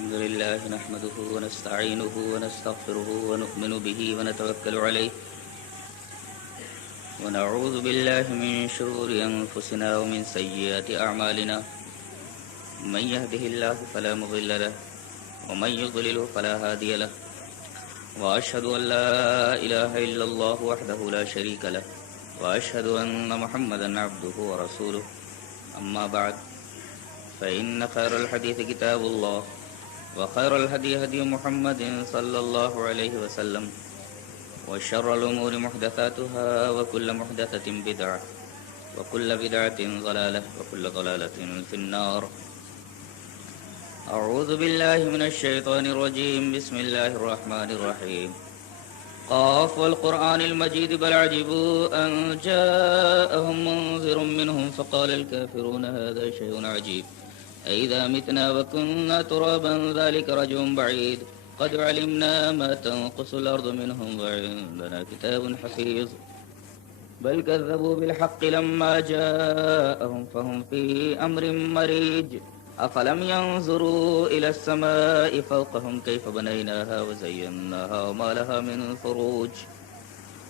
الحمد لله نحمده ونستعينه ونستغفره ونؤمن به ونتوكل عليه ونعوذ بالله من شرور أنفسنا ومن سيئات أعمالنا من يهده الله فلا مضل له ومن يضلله فلا هادي له وأشهد أن لا إله إلا الله وحده لا شريك له وأشهد أن محمدا عبده ورسوله أما بعد فإن خير الحديث كتاب الله وخير الهدي هدي محمد صلى الله عليه وسلم وشر الأمور محدثاتها وكل محدثة بدعة وكل بدعة ضلالة وكل ضلالة في النار. أعوذ بالله من الشيطان الرجيم. بسم الله الرحمن الرحيم. قاف والقرآن المجيد بل عجبوا أن جاءهم منذر منهم فقال الكافرون هذا شيء عجيب أئذا متنا وكنا ترابا ذلك رجع بعيد قد علمنا ما تنقص الأرض منهم وعندنا كتاب حفيظ بل كذبوا بالحق لما جاءهم فهم في أمر مريج أفلم ينظروا إلى السماء فوقهم كيف بنيناها وزيناها وما لها من فروج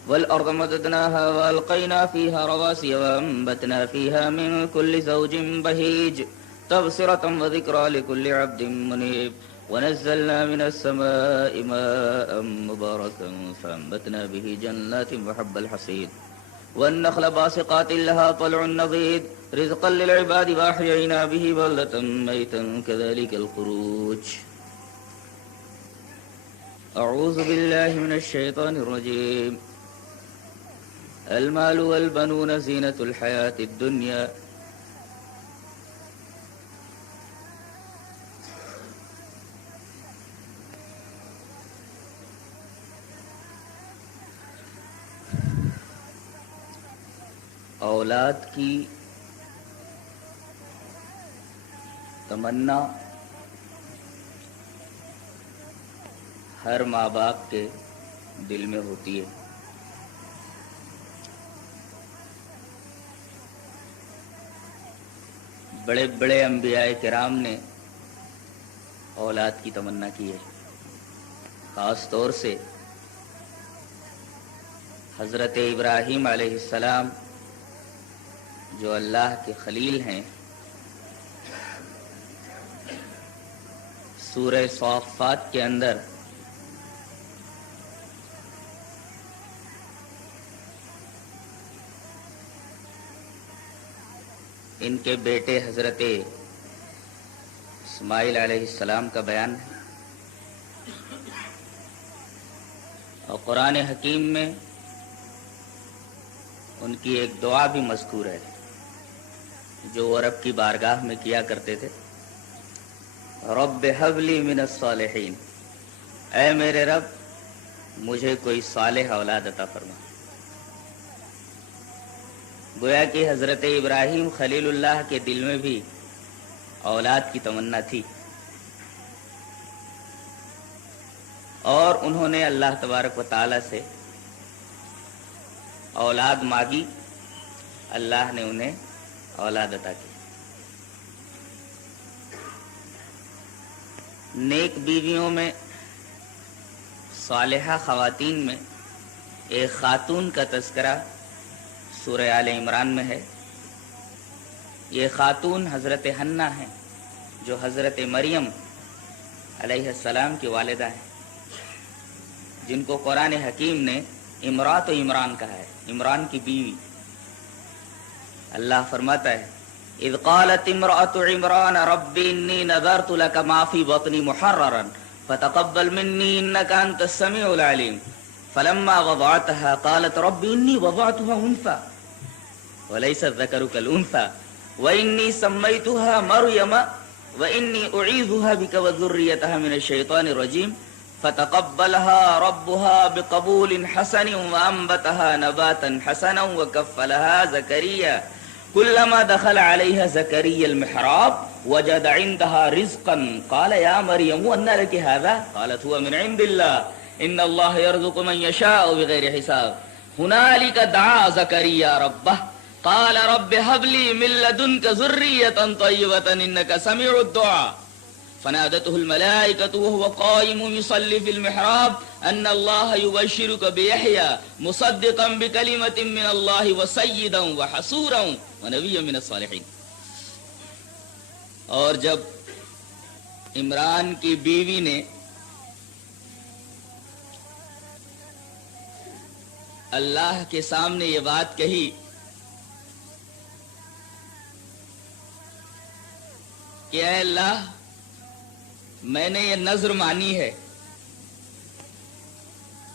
والأرض مددناها وألقينا فيها رواسي وأنبتنا فيها من كل زوج بهيج تبصرة وذكرى لكل عبد منيب ونزلنا من السماء ماء مباركا فأنبتنا به جنات وحب الحصيد والنخل باسقات لها طلع نضيد رزقا للعباد وأحيينا به بلدة ميتا كذلك الخروج. أعوذ بالله من الشيطان الرجيم. المال والبنون زينة الحياة الدنيا اولاد کی تمنا ہر ماں باپ کے دل میں ہوتی ہے. بڑے بڑے انبیاء کرام نے اولاد کی تمنا کی ہے. خاص طور سے حضرت ابراہیم علیہ السلام جو اللہ کے خلیل ہیں، سورہ صافات کے اندر ان کے بیٹے حضرت اسماعیل علیہ السلام کا بیان ہے، اور قرآن حکیم میں ان کی ایک دعا بھی مذکور ہے جو وہ رب کی بارگاہ میں کیا کرتے تھے. رب هب لی من الصالحین، اے میرے رب مجھے کوئی صالح اولاد عطا فرما. گویا کہ حضرت ابراہیم خلیل اللہ کے دل میں بھی اولاد کی تمنا تھی، اور انہوں نے اللہ تبارک و تعالی سے اولاد مانگی. اللہ نے انہیں اولاد عطا کی. نیک بیویوں میں، صالحہ خواتین میں ایک خاتون کا تذکرہ سورہ آل عمران میں ہے. یہ خاتون حضرت حنہ ہیں جو حضرت مریم علیہ السلام کی والدہ ہیں، جن کو قرآن حکیم نے امرات و عمران کہا ہے، عمران کی بیوی. اللہ فرماتا ہے اذ قالت امرأة عمران رب انی نذرت لك ما في بطنی محررا فتقبل منی انك انت السمیع العلیم فلما وضعتها قالت رب انی وضعتها انثى وليس الذكر كالانثى وانی سمیتها مریم وانی اعیذها بك وذریتها من الشیطان الرجیم فتقبلها ربها بقبول حسن وانبتها نباتا حسنا وكفلها زكريا كلما دخل عليها زكريا المحراب وجد عندها رزقا قال يا مريم أنى لك هذا قالت هو من عند الله إن الله يرزق من يشاء بغير حساب هنالك دعا زكريا ربه قال رب هب لي من لدنك ذرية طيبة إنك سميع الدعاء فنادته الملائكة وهو قائم يصلي في المحراب أن الله يبشرك بيحيى مصدقا بكلمة من الله وسيدا وحصورا ونبيا من الصالحين. اور جب عمران کی بیوی نے اللہ کے سامنے یہ بات کہی کہ اے اللہ میں نے یہ نذر مانی ہے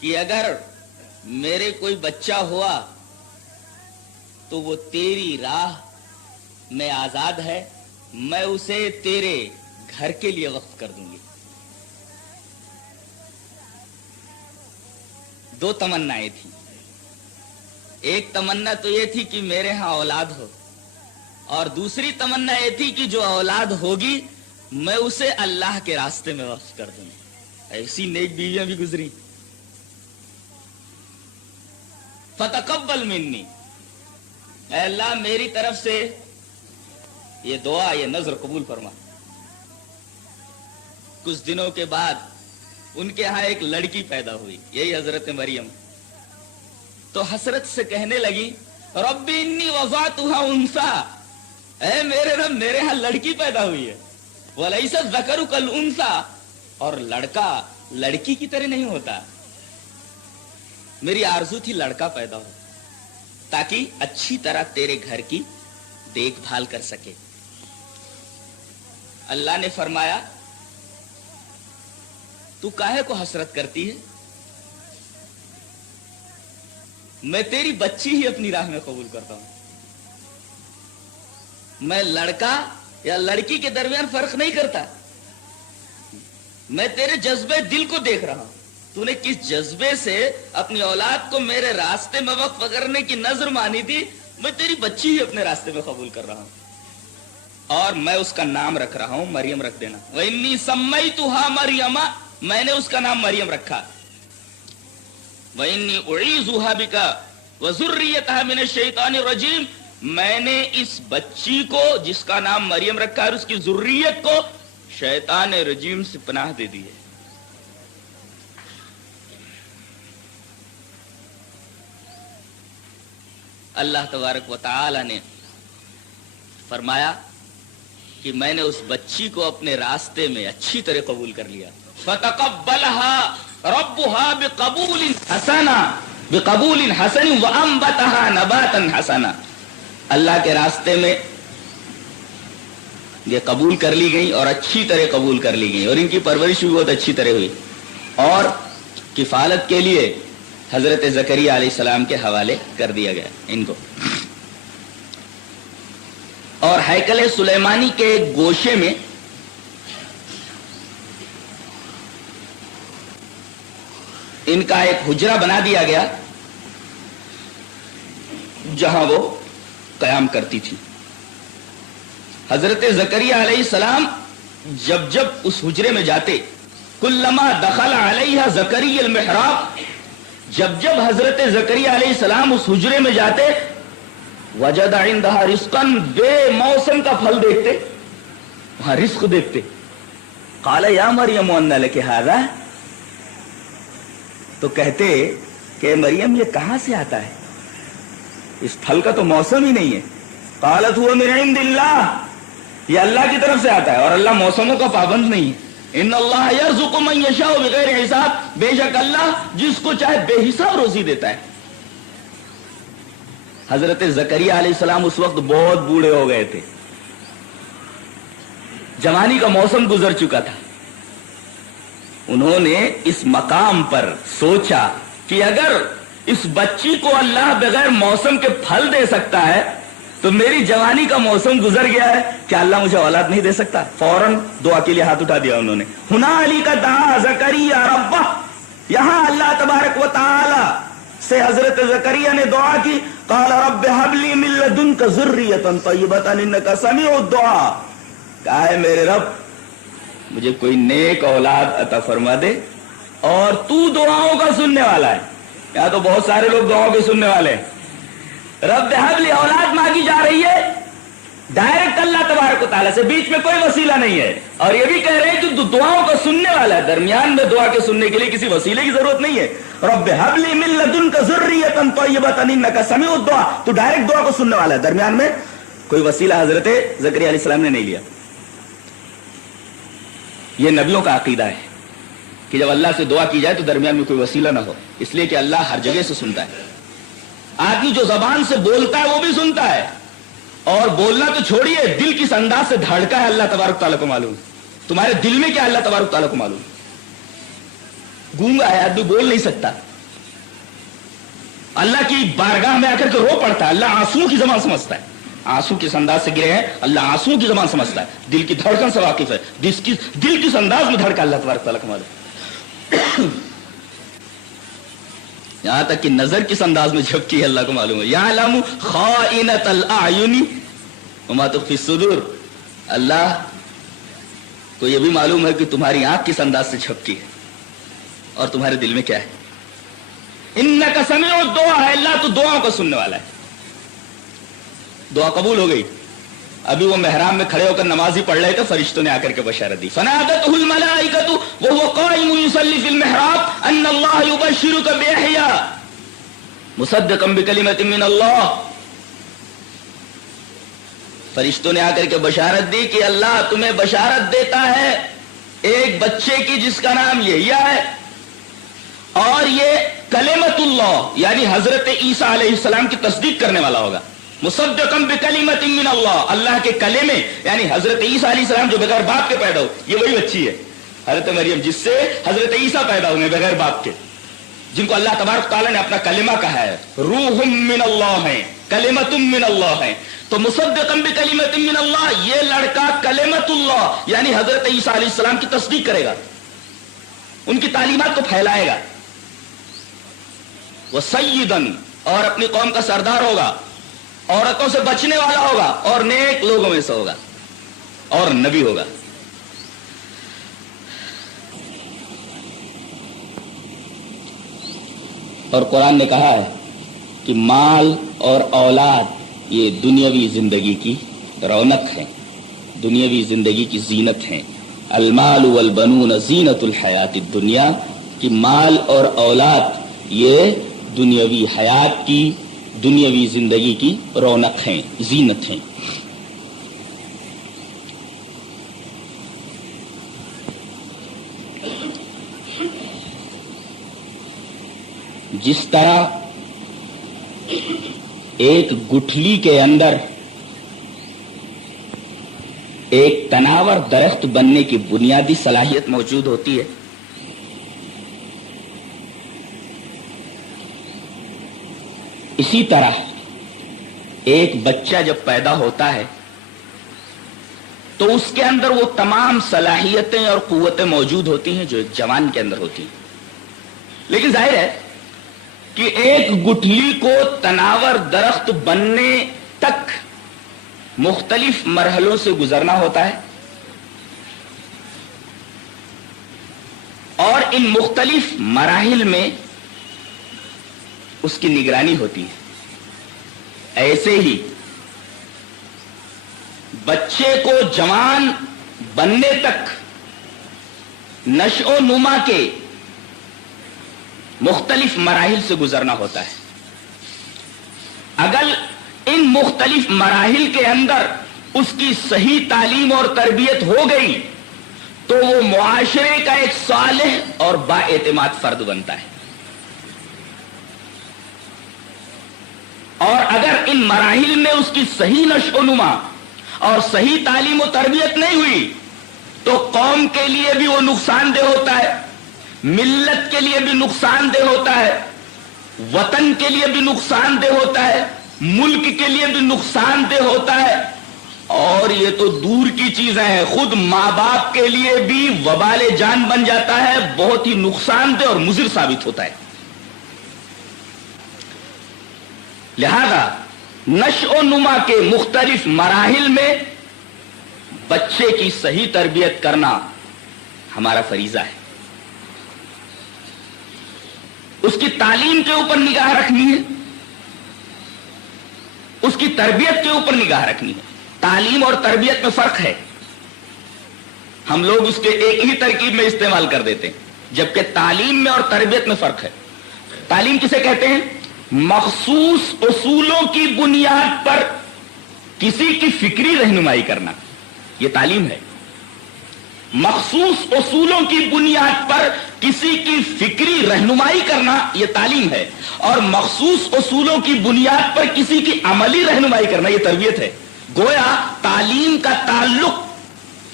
کہ اگر میرے کوئی بچہ ہوا تو وہ تیری راہ میں آزاد ہے، میں اسے تیرے گھر کے لیے وقف کر دوں گی. دو تمنائیں تھیں. ایک تمنا تو یہ تھی کہ میرے ہاں اولاد ہو، اور دوسری تمنا یہ تھی کہ جو اولاد ہوگی میں اسے اللہ کے راستے میں وقف کر دوں. ایسی نیک بیویاں بھی گزری. فتقبل منی، اے اللہ میری طرف سے یہ دعا، یہ نذر قبول فرما. کچھ دنوں کے بعد ان کے ہاں ایک لڑکی پیدا ہوئی، یہی حضرت مریم. تو حسرت سے کہنے لگی رب انی وضعتها انثى، اے میرے رب میرے ہاں لڑکی پیدا ہوئی ہے. ولیس الذکر کالانثى، اور لڑکا لڑکی کی طرح نہیں ہوتا. میری آرزو تھی لڑکا پیدا ہو تاکہ اچھی طرح تیرے گھر کی دیکھ بھال کر سکے. اللہ نے فرمایا تو کاہے کو حسرت کرتی ہے، میں تیری بچی ہی اپنی راہ میں قبول کرتا ہوں. میں لڑکا یا لڑکی کے درمیان فرق نہیں کرتا. میں تیرے جذبے دل کو دیکھ رہا ہوں. تو نے کس جذبے سے اپنی اولاد کو میرے راستے میں وقف کرنے کی نظر مانی تھی، میں تیری بچی ہی اپنے راستے میں قبول کر رہا ہوں، اور میں اس کا نام رکھ رہا ہوں مریم رکھ دینا. وَإِنِّي سَمَّيْتُهَا مَرْيَمَ، میں نے اس کا نام مریم رکھا. وَإِنِّي أُعِيذُهَا بِكَ وَذُرِّيَّتَهَا مِنَ الشَّيْطَانِ الرَّجِيمِ، میں نے اس بچی کو جس کا نام مریم رکھا ہے اور اس کی ذریت کو شیطان رجیم سے پناہ دے دی ہے. اللہ تبارک و تعالی نے فرمایا کہ میں نے اس بچی کو اپنے راستے میں اچھی طرح قبول کر لیا. فَتَقَبَّلَهَا رَبُّهَا بِقَبُولٍ حَسَنٍ وَأَنبَتَهَا نَبَاتًا حَسَنًا. اللہ کے راستے میں یہ قبول کر لی گئی اور اچھی طرح قبول کر لی گئی، اور ان کی پرورش بھی بہت اچھی طرح ہوئی، اور کفالت کے لیے حضرت زکریا علیہ السلام کے حوالے کر دیا گیا ان کو. اور ہیکل سلیمانی کے گوشے میں ان کا ایک حجرہ بنا دیا گیا جہاں وہ قیام کرتی تھی. حضرت زکریا علیہ السلام جب جب اس حجرے میں جاتے، کلما دخل علیہ زکریا المحراب، جب جب حضرت زکریا علیہ السلام اس حجرے میں جاتے، وجد عندها رزقا، بے موسم کا پھل دیکھتے، وہاں رزق دیکھتے. قال یا مریم ان لک ھذا، تو کہتے کہ مریم یہ کہاں سے آتا ہے، اس پھل کا تو موسم ہی نہیں ہے. قالت هو من عند اللہ، یہ اللہ کی طرف سے آتا ہے، اور اللہ موسموں کا پابند نہیں ہے. ان اللہ یرزق من یشاء بغیر حساب، بے شک اللہ جس کو چاہے بے حساب روزی دیتا ہے. حضرت زکریا علیہ السلام اس وقت بہت بوڑھے ہو گئے تھے، جوانی کا موسم گزر چکا تھا. انہوں نے اس مقام پر سوچا کہ اگر اس بچی کو اللہ بغیر موسم کے پھل دے سکتا ہے تو میری جوانی کا موسم گزر گیا ہے، کیا اللہ مجھے اولاد نہیں دے سکتا؟ فوراً دعا کے لیے ہاتھ اٹھا دیا انہوں نے. ہنالک دعا زکریا ربہ، یہاں اللہ تبارک و تعالی سے حضرت زکریا نے دعا کی. قال رب هب لي من لدنك ذرية طيبة انك سميع الدعاء، کہا ہے میرے رب مجھے کوئی نیک اولاد عطا فرما دے، اور تو دعاؤں کا سننے والا ہے. یہاں تو بہت سارے لوگ دعاؤں کے سننے والے ہیں. رب هب لي، اولاد مانگی جا رہی ہے، ڈائریکٹ اللہ تبارک و تعالیٰ سے، بیچ میں کوئی وسیلہ نہیں ہے. اور یہ بھی کہہ رہے ہیں کہ دعاؤں کو سننے والا ہے، درمیان میں دعا کے سننے کے لیے کسی وسیلے کی ضرورت نہیں ہے. رب هب لي من لدنك ذرية طيبة انك سميع الدعاء، تو ڈائریکٹ دعا کو سننے والا ہے، درمیان میں کوئی وسیلہ حضرت زکریا علیہ السلام نے نہیں لیا. یہ نبیوں کا عقیدہ ہے کہ جب اللہ سے دعا کی جائے تو درمیان میں کوئی وسیلہ نہ ہو، اس لیے کہ اللہ ہر جگہ سے سنتا ہے. آدمی جو زبان سے بولتا ہے وہ بھی سنتا ہے، اور بولنا تو چھوڑیے، دل کس انداز سے دھڑکا ہے اللہ تبارک تعالیٰ کو معلوم. تمہارے دل میں کیا اللہ تبارک تعالیٰ کو معلوم. گونگا ہے آدمی، بول نہیں سکتا، اللہ کی بارگاہ میں آ کر کے رو پڑتا ہے. اللہ آنسوؤں کی زبان سمجھتا ہے، آنسو کس انداز سے گرے ہیں اللہ آنسوؤں کی زبان سمجھتا ہے، دل کی دھڑکن سے واقف ہے، دل کس انداز میں دھڑکا اللہ تبارک تعالیٰ کو معلوم. یہاں تک کہ نظر کس انداز میں جھپکی ہے اللہ کو معلوم ہے. یعلم خائنۃ الاعین وما تخفی الصدور، اللہ کو یہ بھی معلوم ہے کہ تمہاری آنکھ کس انداز سے جھپکی ہے اور تمہارے دل میں کیا ہے. انک سمیع الدعاء ہے، اللہ تو دعاؤں کو سننے والا ہے. دعا قبول ہو گئی. ابھی وہ محراب میں کھڑے ہو کر نماز ہی پڑھ رہے تھے، فرشتوں نے آ کر کے بشارت دی. فنادته الملائکۃ وهو قائم يصلي في المحراب ان الله يبشرك بيحيى مصدقا بكلمة من الله. فرشتوں نے آ کر کے بشارت دی کہ اللہ تمہیں بشارت دیتا ہے ایک بچے کی جس کا نام یحییٰ ہے، اور یہ کلمۃ اللہ یعنی حضرت عیسیٰ علیہ السلام کی تصدیق کرنے والا ہوگا. مصدقا بکلمۃ من اللہ، اللہ کے کلمے یعنی حضرت عیسیٰ علیہ السلام جو بغیر باپ کے پیدا ہو، یہ وہی بچی ہے حضرت مریم جس سے حضرت عیسیٰ پیدا ہوئے بغیر باپ کے، جن کو اللہ تبارک تعالیٰ نے اپنا کلمہ کہا ہے. روح من اللہ ہے، کلمۃ من اللہ ہے. تو مصدقا بکلمۃ من اللہ، یہ لڑکا کلمۃ اللہ یعنی حضرت عیسیٰ علیہ السلام کی تصدیق کرے گا، ان کی تعلیمات کو پھیلائے گا. وہ سیدن، اور اپنی قوم کا سردار ہوگا، عورتوں سے بچنے والا ہوگا، اور نیک لوگوں میں سے ہوگا، اور نبی ہوگا. اور قرآن نے کہا ہے کہ مال اور اولاد یہ دنیاوی زندگی کی رونق ہے، دنیاوی زندگی کی زینت ہے. المال والبنون زینت الحیات الدنیا، کہ مال اور اولاد یہ دنیاوی حیات کی، دنیاوی زندگی کی رونق ہیں، زینت ہیں. جس طرح ایک گٹھلی کے اندر ایک تناور درخت بننے کی بنیادی صلاحیت موجود ہوتی ہے، اسی طرح ایک بچہ جب پیدا ہوتا ہے تو اس کے اندر وہ تمام صلاحیتیں اور قوتیں موجود ہوتی ہیں جو ایک جوان کے اندر ہوتی ہیں. لیکن ظاہر ہے کہ ایک گٹھلی کو تناور درخت بننے تک مختلف مرحلوں سے گزرنا ہوتا ہے، اور ان مختلف مراحل میں اس کی نگرانی ہوتی ہے. ایسے ہی بچے کو جوان بننے تک نشو و نما کے مختلف مراحل سے گزرنا ہوتا ہے. اگر ان مختلف مراحل کے اندر اس کی صحیح تعلیم اور تربیت ہو گئی تو وہ معاشرے کا ایک صالح اور بااعتماد فرد بنتا ہے. اور اگر ان مراحل میں اس کی صحیح نشو و نما اور صحیح تعلیم و تربیت نہیں ہوئی تو قوم کے لیے بھی وہ نقصان دہ ہوتا ہے، ملت کے لیے بھی نقصان دہ ہوتا ہے، وطن کے لیے بھی نقصان دہ ہوتا ہے، ملک کے لیے بھی نقصان دہ ہوتا ہے. اور یہ تو دور کی چیزیں ہیں، خود ماں باپ کے لیے بھی وبال جان بن جاتا ہے، بہت ہی نقصان دہ اور مضر ثابت ہوتا ہے. لہذا نشو و نما کے مختلف مراحل میں بچے کی صحیح تربیت کرنا ہمارا فریضہ ہے. اس کی تعلیم کے اوپر نگاہ رکھنی ہے، اس کی تربیت کے اوپر نگاہ رکھنی ہے، تعلیم اور تربیت میں فرق ہے. ہم لوگ اس کے ایک ہی ترکیب میں استعمال کر دیتے ہیں، جبکہ تعلیم میں اور تربیت میں فرق ہے. تعلیم کسے کہتے ہیں؟ مخصوص اصولوں کی بنیاد پر کسی کی فکری رہنمائی کرنا، یہ تعلیم ہے. مخصوص اصولوں کی بنیاد پر کسی کی فکری رہنمائی کرنا یہ تعلیم ہے، اور مخصوص اصولوں کی بنیاد پر کسی کی عملی رہنمائی کرنا یہ تربیت ہے. گویا تعلیم کا تعلق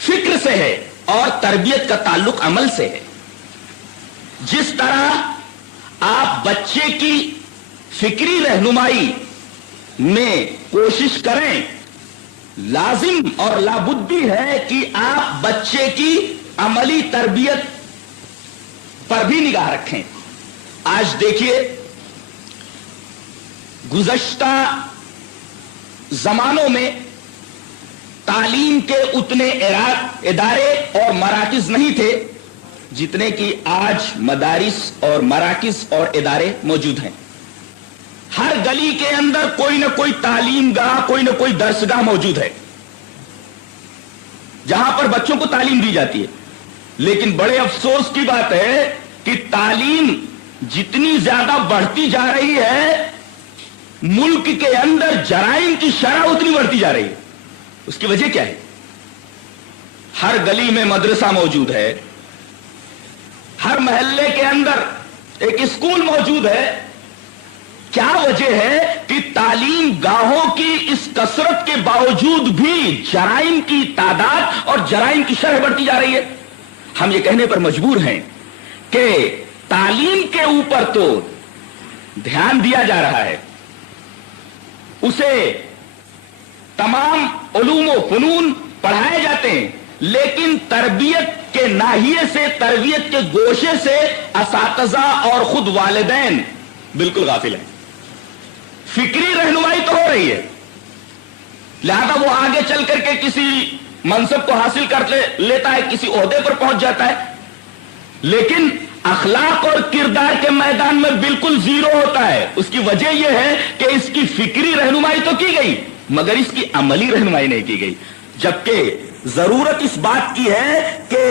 فکر سے ہے اور تربیت کا تعلق عمل سے ہے. جس طرح آپ بچے کی فکری رہنمائی میں کوشش کریں، لازم اور لابدی ہے کہ آپ بچے کی عملی تربیت پر بھی نگاہ رکھیں. آج دیکھیے، گزشتہ زمانوں میں تعلیم کے اتنے ادارے اور مراکز نہیں تھے جتنے کہ آج مدارس اور مراکز اور ادارے موجود ہیں. ہر گلی کے اندر کوئی نہ کوئی تعلیم گاہ، کوئی نہ کوئی درس گاہ موجود ہے جہاں پر بچوں کو تعلیم دی جاتی ہے. لیکن بڑے افسوس کی بات ہے کہ تعلیم جتنی زیادہ بڑھتی جا رہی ہے، ملک کے اندر جرائم کی شرح اتنی بڑھتی جا رہی ہے. اس کی وجہ کیا ہے؟ ہر گلی میں مدرسہ موجود ہے، ہر محلے کے اندر ایک اسکول موجود ہے. کیا وجہ ہے کہ تعلیم گاہوں کی اس کثرت کے باوجود بھی جرائم کی تعداد اور جرائم کی شرح بڑھتی جا رہی ہے؟ ہم یہ کہنے پر مجبور ہیں کہ تعلیم کے اوپر تو دھیان دیا جا رہا ہے، اسے تمام علوم و فنون پڑھائے جاتے ہیں، لیکن تربیت کے ناحیے سے، تربیت کے گوشے سے اساتذہ اور خود والدین بالکل غافل ہیں. فکری رہنمائی تو ہو رہی ہے، لہذا وہ آگے چل کر کے کسی منصب کو حاصل کر لیتا ہے، کسی عہدے پر پہنچ جاتا ہے، لیکن اخلاق اور کردار کے میدان میں بالکل زیرو ہوتا ہے. اس کی وجہ یہ ہے کہ اس کی فکری رہنمائی تو کی گئی مگر اس کی عملی رہنمائی نہیں کی گئی. جبکہ ضرورت اس بات کی ہے کہ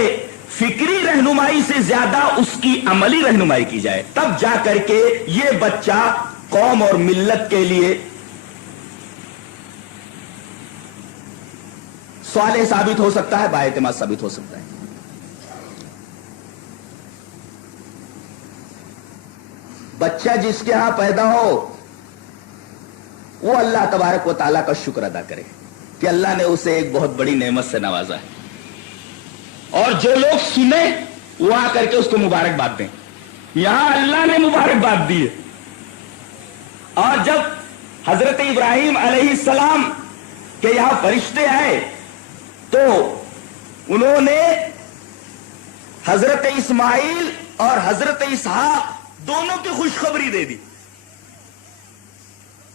فکری رہنمائی سے زیادہ اس کی عملی رہنمائی کی جائے، تب جا کر کے یہ بچہ قوم اور ملت کے لیے صالح ثابت ہو سکتا ہے، بااعتماد ثابت ہو سکتا ہے. بچہ جس کے ہاں پیدا ہو وہ اللہ تبارک و تعالیٰ کا شکر ادا کرے کہ اللہ نے اسے ایک بہت بڑی نعمت سے نوازا ہے، اور جو لوگ سنیں وہ آ کر کے اس کو مبارکباد دیں. یہاں اللہ نے مبارکباد دی ہے، اور جب حضرت ابراہیم علیہ السلام کے یہاں فرشتے آئے تو انہوں نے حضرت اسماعیل اور حضرت اسحاق دونوں کی خوشخبری دے دی.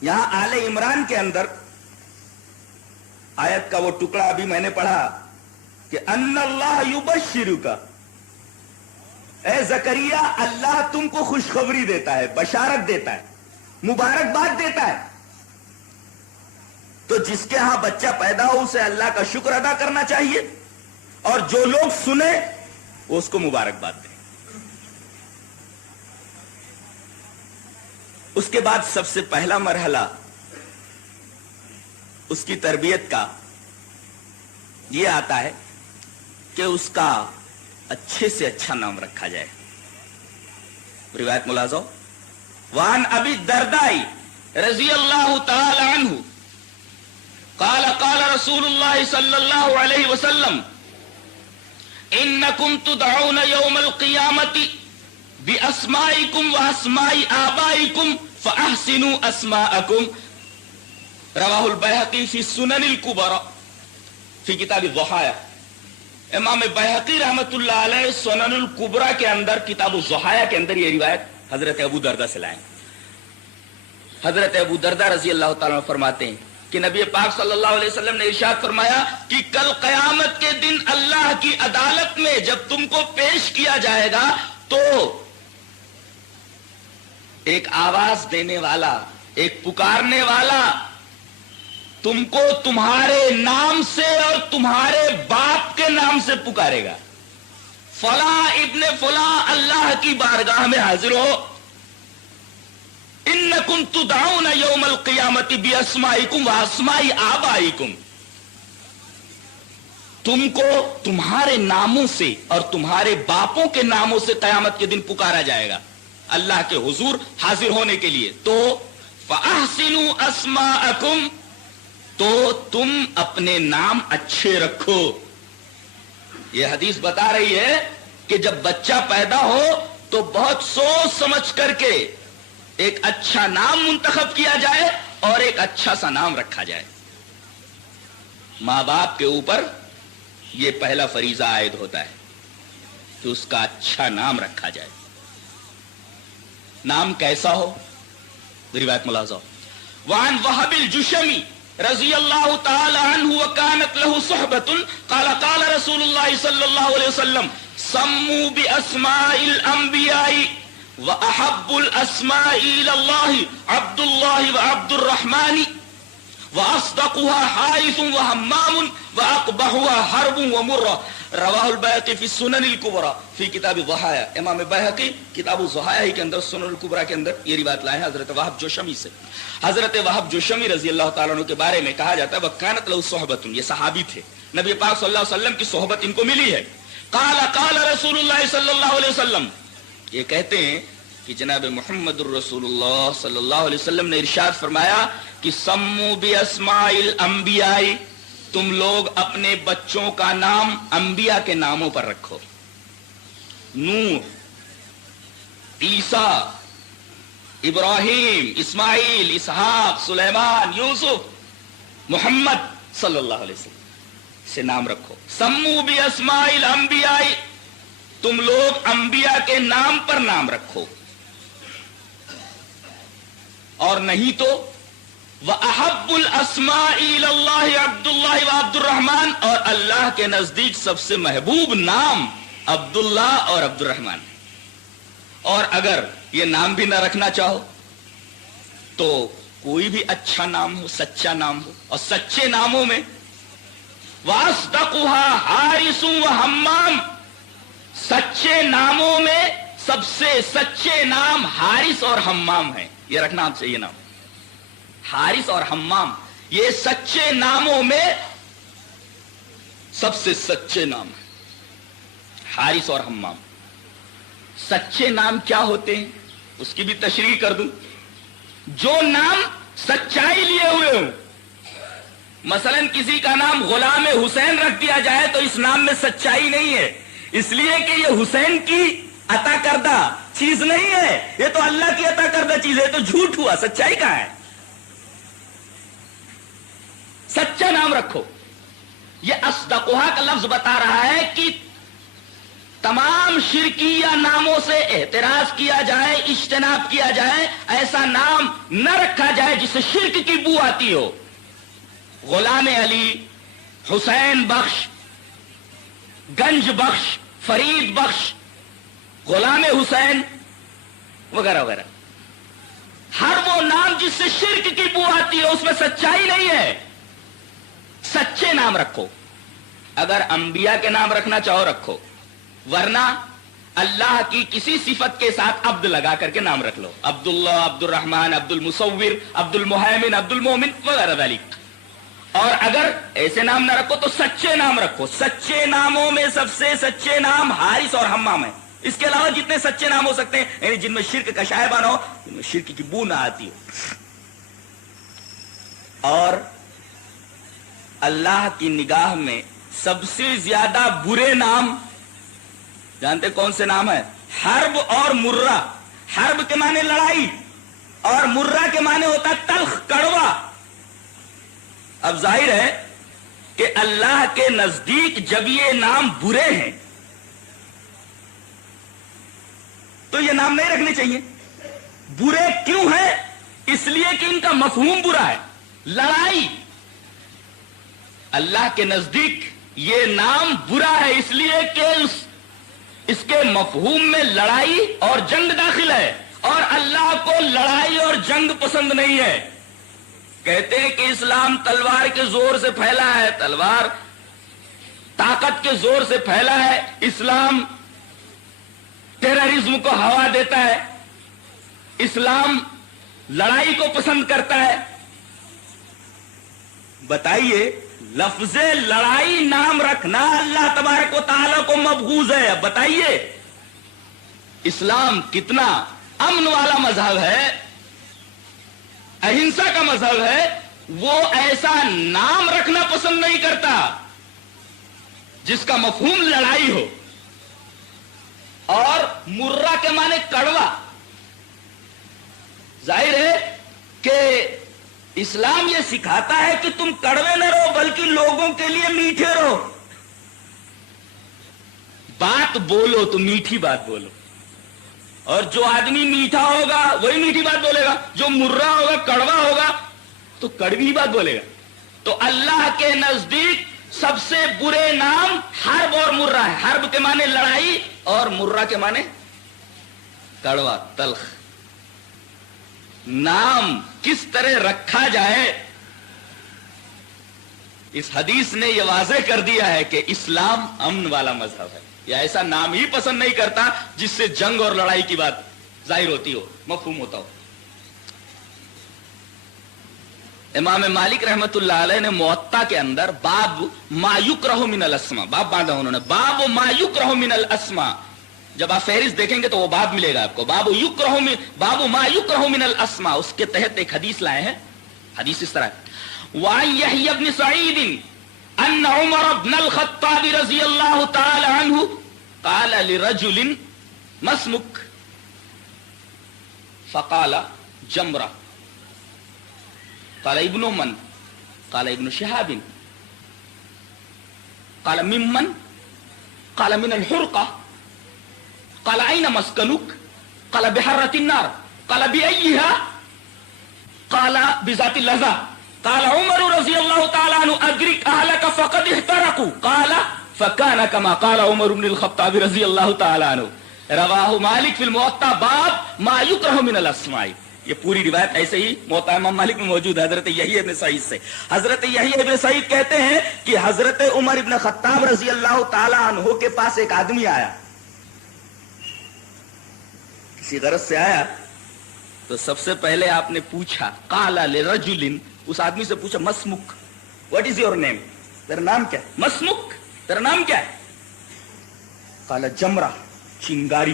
یہاں آل عمران کے اندر آیت کا وہ ٹکڑا ابھی میں نے پڑھا کہ ان اللہ یبشرک، اے زکریا اللہ تم کو خوشخبری دیتا ہے، بشارت دیتا ہے، مبارکباد دیتا ہے. تو جس کے ہاں بچہ پیدا ہو اسے اللہ کا شکر ادا کرنا چاہیے، اور جو لوگ سنیں وہ اس کو مبارکباد دیں. اس کے بعد سب سے پہلا مرحلہ اس کی تربیت کا یہ آتا ہے کہ اس کا اچھے سے اچھا نام رکھا جائے. روایت ملاحظہ وان ابی الدرداء رضی اللہ تعالی عنہ قال قال رسول اللہ صلی اللہ علیہ وسلم انکم تدعون یوم القیامت باسمائکم واسماء آبائکم فاحسنوا اسماءکم. رواہ البیہقی فی السنن الکبری فی کتاب الضحایا. امام بیہقی رحمت اللہ علیہ سنن الکبری کے اندر کتاب الضحایا کے اندر یہ روایت حضرت ابو دردہ سے لائیں. حضرت ابو دردہ رضی اللہ تعالیٰ عنہ فرماتے ہیں کہ نبی پاک صلی اللہ علیہ وسلم نے ارشاد فرمایا کہ کل قیامت کے دن اللہ کی عدالت میں جب تم کو پیش کیا جائے گا تو ایک آواز دینے والا، ایک پکارنے والا تم کو تمہارے نام سے اور تمہارے باپ کے نام سے پکارے گا. فلاں ابن فلاں اللہ کی بارگاہ میں حاضر ہو. انکم تدعون یوم القیامت باسمائکم واسماء آبائکم. تم کو تمہارے ناموں سے اور تمہارے باپوں کے ناموں سے قیامت کے دن پکارا جائے گا اللہ کے حضور حاضر ہونے کے لیے. تو فاحسنوا اسماءکم، تو تم اپنے نام اچھے رکھو. یہ حدیث بتا رہی ہے کہ جب بچہ پیدا ہو تو بہت سوچ سمجھ کر کے ایک اچھا نام منتخب کیا جائے اور ایک اچھا سا نام رکھا جائے. ماں باپ کے اوپر یہ پہلا فریضہ عائد ہوتا ہے کہ اس کا اچھا نام رکھا جائے. نام کیسا ہو؟ روایت ملاحظہ ہو. وعن وہب الجشمی رضی اللہ تعالی عنہ وکانت له صحبۃ قال قال رسول اللہ صلی اللہ علیہ وسلم سموا باسماء الانبیاء واحب الاسماء الى اللہ عبد اللہ وعبد الرحمن واصدقها حارث وهمام واقبحها حرب ومرہ. رواہ البیہقی فی السنن الکبریٰ فی کتاب الضحایا. امام بیہقی کتاب الضحایا کے اندر سنن الکبریٰ کے اندر یہ روایت لائے ہیں حضرت وہب جوشمی سے. حضرت وہب جوشمی رضی اللہ تعالیٰ عنہ کے بارے میں کہا جاتا ہے وکانت لہ صحبۃ، یہ صحابی تھے، نبی پاک صلی اللہ علیہ وسلم کی صحبت ان کو ملی ہے. قال قال رسول اللہ صلی اللہ علیہ وسلم، یہ کہتے ہیں کہ جناب محمد الرسول اللہ صلی اللہ علیہ وسلم نے ارشاد فرمایا کہ سموا باسماء الانبیاء، تم لوگ اپنے بچوں کا نام انبیاء کے ناموں پر رکھو. نوح، عیسیٰ، ابراہیم، اسماعیل، اسحاق، سلیمان، یوسف، محمد صلی اللہ علیہ وسلم سے نام رکھو. سموا باسماء الانبیاء، تم لوگ انبیاء کے نام پر نام رکھو. اور نہیں تو وَأَحَبُّ الْأَسْمَاءِ إِلَى اللَّهِ عَبْدُ اللَّهِ وَعَبْدُ الرَّحْمَنِ، اور اللہ کے نزدیک سب سے محبوب نام عبداللہ اور عبد الرحمن. اور اگر یہ نام بھی نہ رکھنا چاہو تو کوئی بھی اچھا نام ہو، سچا نام ہو. اور سچے ناموں میں وَأَصْدَقُهَا حَارِسٌ وَحَمَّامٌ، سچے ناموں میں سب سے سچے نام حارث اور حمام ہیں. یہ رکھنا آپ سے، یہ نام حارث اور حمام یہ سچے ناموں میں سب سے سچے نام ہیں. حارث اور حمام سچے نام کیا ہوتے ہیں اس کی بھی تشریح کر دوں. جو نام سچائی لیے ہوئے ہوں، مثلا کسی کا نام غلام حسین رکھ دیا جائے تو اس نام میں سچائی نہیں ہے، اس لیے کہ یہ حسین کی عطا کردہ چیز نہیں ہے، یہ تو اللہ کی عطا کردہ چیز ہے، تو جھوٹ ہوا، سچائی کہاں ہے؟ سچا نام رکھو. یہ اصدقها کا لفظ بتا رہا ہے کہ تمام شرکیہ ناموں سے احتراز کیا جائے، اجتناب کیا جائے، ایسا نام نہ رکھا جائے جس سے شرک کی بو آتی ہو. غلام علی، حسین بخش، گنج بخش، فرید بخش، غلام حسین وغیرہ وغیرہ، ہر وہ نام جس سے شرک کی بو آتی ہے اس میں سچائی نہیں ہے. سچے نام رکھو. اگر انبیاء کے نام رکھنا چاہو رکھو، ورنہ اللہ کی کسی صفت کے ساتھ عبد لگا کر کے نام رکھ لو. عبداللہ، عبد الرحمن، عبد المصور، عبد المہیمن، عبد المومن وغیرہ ذالک. اور اگر ایسے نام نہ رکھو تو سچے نام رکھو. سچے ناموں میں سب سے سچے نام حارث اور حمام ہیں. اس کے علاوہ جتنے سچے نام ہو سکتے ہیں، یعنی جن میں شرک کا شائبہ نہ ہو، جن میں شرک کی بو نہ آتی ہو. اور اللہ کی نگاہ میں سب سے زیادہ برے نام جانتے کون سے نام ہیں؟ حرب اور مرہ. حرب کے معنی لڑائی اور مرہ کے معنی ہوتا تلخ، کڑوا. اب ظاہر ہے کہ اللہ کے نزدیک جب یہ نام برے ہیں تو یہ نام نہیں رکھنے چاہیے. برے کیوں ہیں؟ اس لیے کہ ان کا مفہوم برا ہے. لڑائی، اللہ کے نزدیک یہ نام برا ہے اس لیے کہ اس کے مفہوم میں لڑائی اور جنگ داخل ہے، اور اللہ کو لڑائی اور جنگ پسند نہیں ہے. کہتے ہیں کہ اسلام تلوار کے زور سے پھیلا ہے، تلوار طاقت کے زور سے پھیلا ہے، اسلام ٹیررزم کو ہوا دیتا ہے، اسلام لڑائی کو پسند کرتا ہے۔ بتائیے، لفظ لڑائی نام رکھنا اللہ تبارک و تعالیٰ کو مبغوض ہے۔ بتائیے اسلام کتنا امن والا مذہب ہے، اہنسا کا مذہب ہے، وہ ایسا نام رکھنا پسند نہیں کرتا جس کا مفہوم لڑائی ہو۔ اور مرہ کے معنی کڑوا، ظاہر ہے کہ اسلام یہ سکھاتا ہے کہ تم کڑوے نہ رہو بلکہ لوگوں کے لیے میٹھے رہو۔ بات بولو تو میٹھی بات بولو، اور جو آدمی میٹھا ہوگا وہی میٹھی بات بولے گا، جو مرہ ہوگا کڑوا ہوگا تو کڑوی بات بولے گا۔ تو اللہ کے نزدیک سب سے برے نام حرب اور مرہ ہے۔ حرب کے معنی لڑائی اور مرہ کے معنی کڑوا، تلخ۔ نام کس طرح رکھا جائے، اس حدیث نے یہ واضح کر دیا ہے کہ اسلام امن والا مذہب ہے۔ یہ ایسا نام ہی پسند نہیں کرتا جس سے جنگ اور لڑائی کی بات ظاہر ہوتی ہو، مفہوم ہوتا ہو۔ امام مالک رحمت اللہ علیہ نے موطا کے اندر باب ما یکرہ من الاسماء باب باندھا، انہوں نے باب ما یکرہ من الاسماء۔ جب آپ فہرست دیکھیں گے تو وہ باب ملے گا آپ کو، باب ما یکرہ من الاسماء۔ اس کے تحت ایک حدیث لائے ہیں، حدیث اس طرح ہے، وعن یحیی بن سعید ان عمر بن الخطاب رضی اللہ تعالی عنہ قال لرجل ما اسمک فقال جمرہ قال ابن من قال ابن شهاب قال ممن قال من الحرقة قال أين مسكنك قال بحرة النار قال بأيها قال بذات اللظى قال عمر رضي الله تعالى عنه أدرك أهلك فقد احترقوا قال فكان كما قال عمر بن الخطاب رضي الله تعالى عنه رواہ مالک فی الموطا باب ما یکرہ من الاسماء۔ یہ پوری روایت ایسے ہی موطا امام مالک میں موجود ہے حضرت یحییٰ ابن سعید سے۔ حضرت یحییٰ ابن سعید کہتے ہیں کہ حضرت عمر ابن خطاب رضی اللہ تعالی عنہ کے پاس ایک آدمی آیا، کسی غرض سے آیا، تو سب سے پہلے آپ نے پوچھا، قال لرجل، اس آدمی سے پوچھا، مسمک، واٹ از یور نیم، تیرا نام کیا ہے؟ مسمک، تیرا نام کیا ہے؟ قال جمرہ، چنگاری۔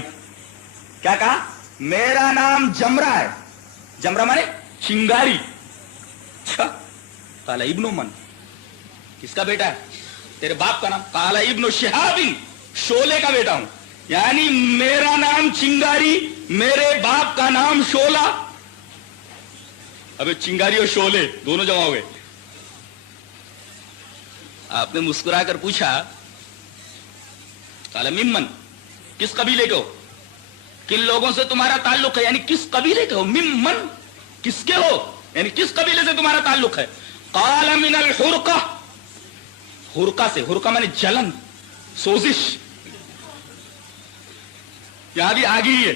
کیا کہا؟ میرا نام جمرہ ہے۔ جمرہ مانے چنگاری۔ اچھا، قال ابن من، کس کا بیٹا ہے؟ تیرے باپ کا نام؟ قال ابن شہاب، شولے کا بیٹا ہوں۔ یعنی میرا نام چنگاری، میرے باپ کا نام شولا۔ ابھی چنگاری اور شولے دونوں جمع ہو گئے۔ آپ نے مسکرا کر پوچھا، قال ممن، کس قبیلے کے ہو؟ کن لوگوں سے تمہارا تعلق ہے؟ یعنی کس قبیلے کے ہو؟ ممن، کس کے ہو؟ یعنی کس قبیلے سے تمہارا تعلق ہے؟ قال من الحرقہ، حرقہ سے، حرقہ مانے جلن، سوزش، یہاں بھی آگے ہی ہے۔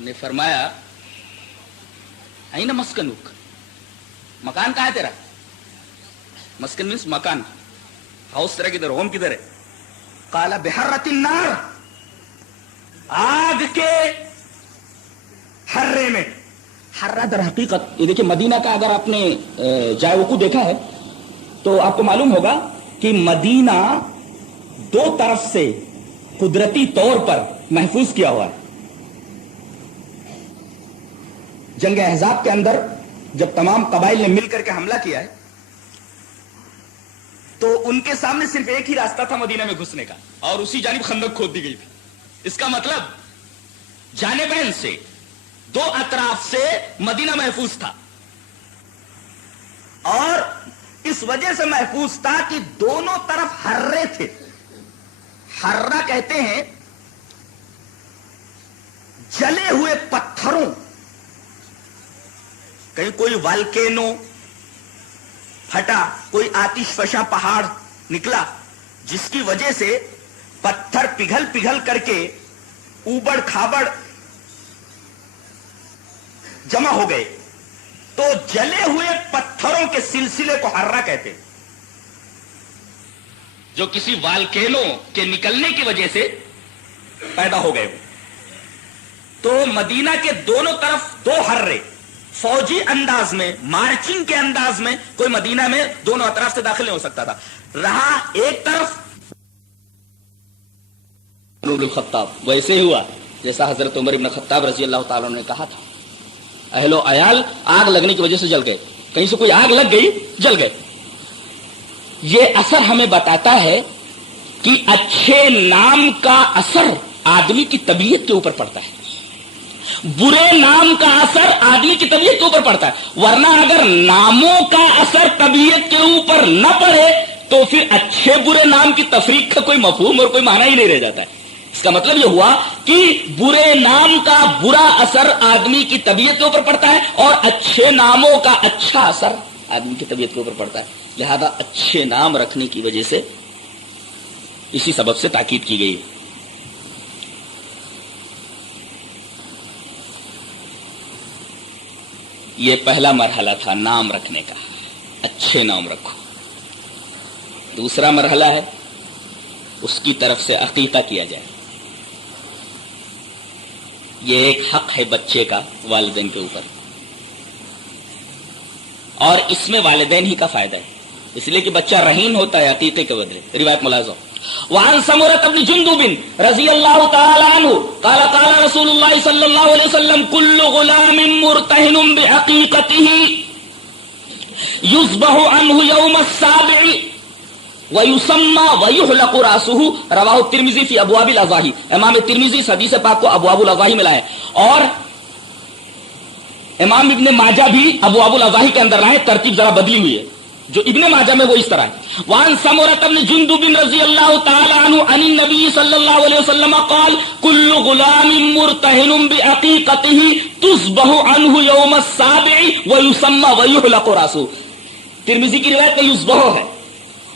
نے فرمایا، این مسکنک، مکان کہاں ہے تیرا؟ مسکن مینس مکان، ہاؤس تیرا کدھر، ہوم کدھر ہے؟ قال بحرۃ النار، آگ کے حرے میں۔ حرہ در حقیقت، یہ دیکھیں مدینہ کا اگر آپ نے جائے وقوع دیکھا ہے تو آپ کو معلوم ہوگا کہ مدینہ دو طرف سے قدرتی طور پر محفوظ کیا ہوا ہے۔ جنگ احزاب کے اندر جب تمام قبائل نے مل کر کے حملہ کیا ہے تو ان کے سامنے صرف ایک ہی راستہ تھا مدینہ میں گھسنے کا، اور اسی جانب خندق کھود دی گئی تھی۔ اس کا مطلب جانبین سے، دو اطراف سے مدینہ محفوظ تھا، اور اس وجہ سے محفوظ تھا کہ دونوں طرف حرے تھے۔ حرہ کہتے ہیں جلے ہوئے پتھروں، کہیں کوئی والکینو پھٹا، کوئی آتش فشاں پہاڑ نکلا جس کی وجہ سے پتھر پگھل پگھل کر کے اوبڑ کھابڑ جمع ہو گئے تو جلے ہوئے پتھروں کے سلسلے کو ہررا کہتے ہیں، جو کسی والکینو کے نکلنے کی وجہ سے پیدا ہو گئے ہو۔ تو مدینہ کے دونوں طرف دو ہررے فوجی انداز میں، مارچنگ کے انداز میں کوئی مدینہ میں دونوں اطراف سے داخل نہیں ہو سکتا تھا۔ رہا ایک طرف عمر الخطاب، ویسے ہی ہوا جیسا حضرت عمر ابن خطاب رضی اللہ تعالیٰ نے کہا تھا، اہل و عیال آگ لگنے کی وجہ سے جل گئے، کہیں سے کوئی آگ لگ گئی جل گئے۔ یہ اثر ہمیں بتاتا ہے کہ اچھے نام کا اثر آدمی کی طبیعت کے اوپر پڑتا ہے، برے نام کا اثر آدمی کی طبیعت کے اوپر پڑتا ہے، ورنہ اگر ناموں کا اثر طبیعت کے اوپر نہ پڑے تو پھر اچھے برے نام کی تفریق کا کوئی مفہوم اور کوئی معنی ہی نہیں رہ جاتا ہے۔ اس کا مطلب یہ ہوا کہ برے نام کا برا اثر آدمی کی طبیعت کے اوپر پڑتا ہے اور اچھے ناموں کا اچھا اثر آدمی کی طبیعت کے اوپر پڑتا ہے، لہذا اچھے نام رکھنے کی وجہ سے اسی سبب سے تاکید کی گئی ہے۔ یہ پہلا مرحلہ تھا نام رکھنے کا، اچھے نام رکھو۔ دوسرا مرحلہ ہے اس کی طرف سے عقیقہ کیا جائے۔ یہ ایک حق ہے بچے کا والدین کے اوپر، اور اس میں والدین ہی کا فائدہ ہے، اس لیے کہ بچہ رہین ہوتا ہے عقیقے کے بدلے۔ روایت ملاحظہ وعن سمرة بن جندب رضی اللہ تعالی عنہ قال قال رسول اللہ صلی اللہ علیہ وسلم كل غلام مرتهن بعقیقته يذبح عنه يوم السابع ويسمى ويحلق راسه رواہ الترمذی فی ابواب الاضاحی۔ امام ترمذی اس حدیث پاک کو ابواب الاضاحی میں لائے، اور امام ابن ماجہ بھی ابواب الاضاحی کے اندر لائے، ترتیب ذرا بدلی ہوئی ہے، جو ابن ماجہ میں وہ اس طرح ہے۔ وعن سمرة بن جندب رضی اللہ تعالی عنہ عن النبی صلی اللہ علیہ وسلم قال كل غلام مرتهن بعقیقته تذبح عنه يوم السابع ويسمى ويحلق راسه۔ ترمذی کی روایت میں یذبح ہے،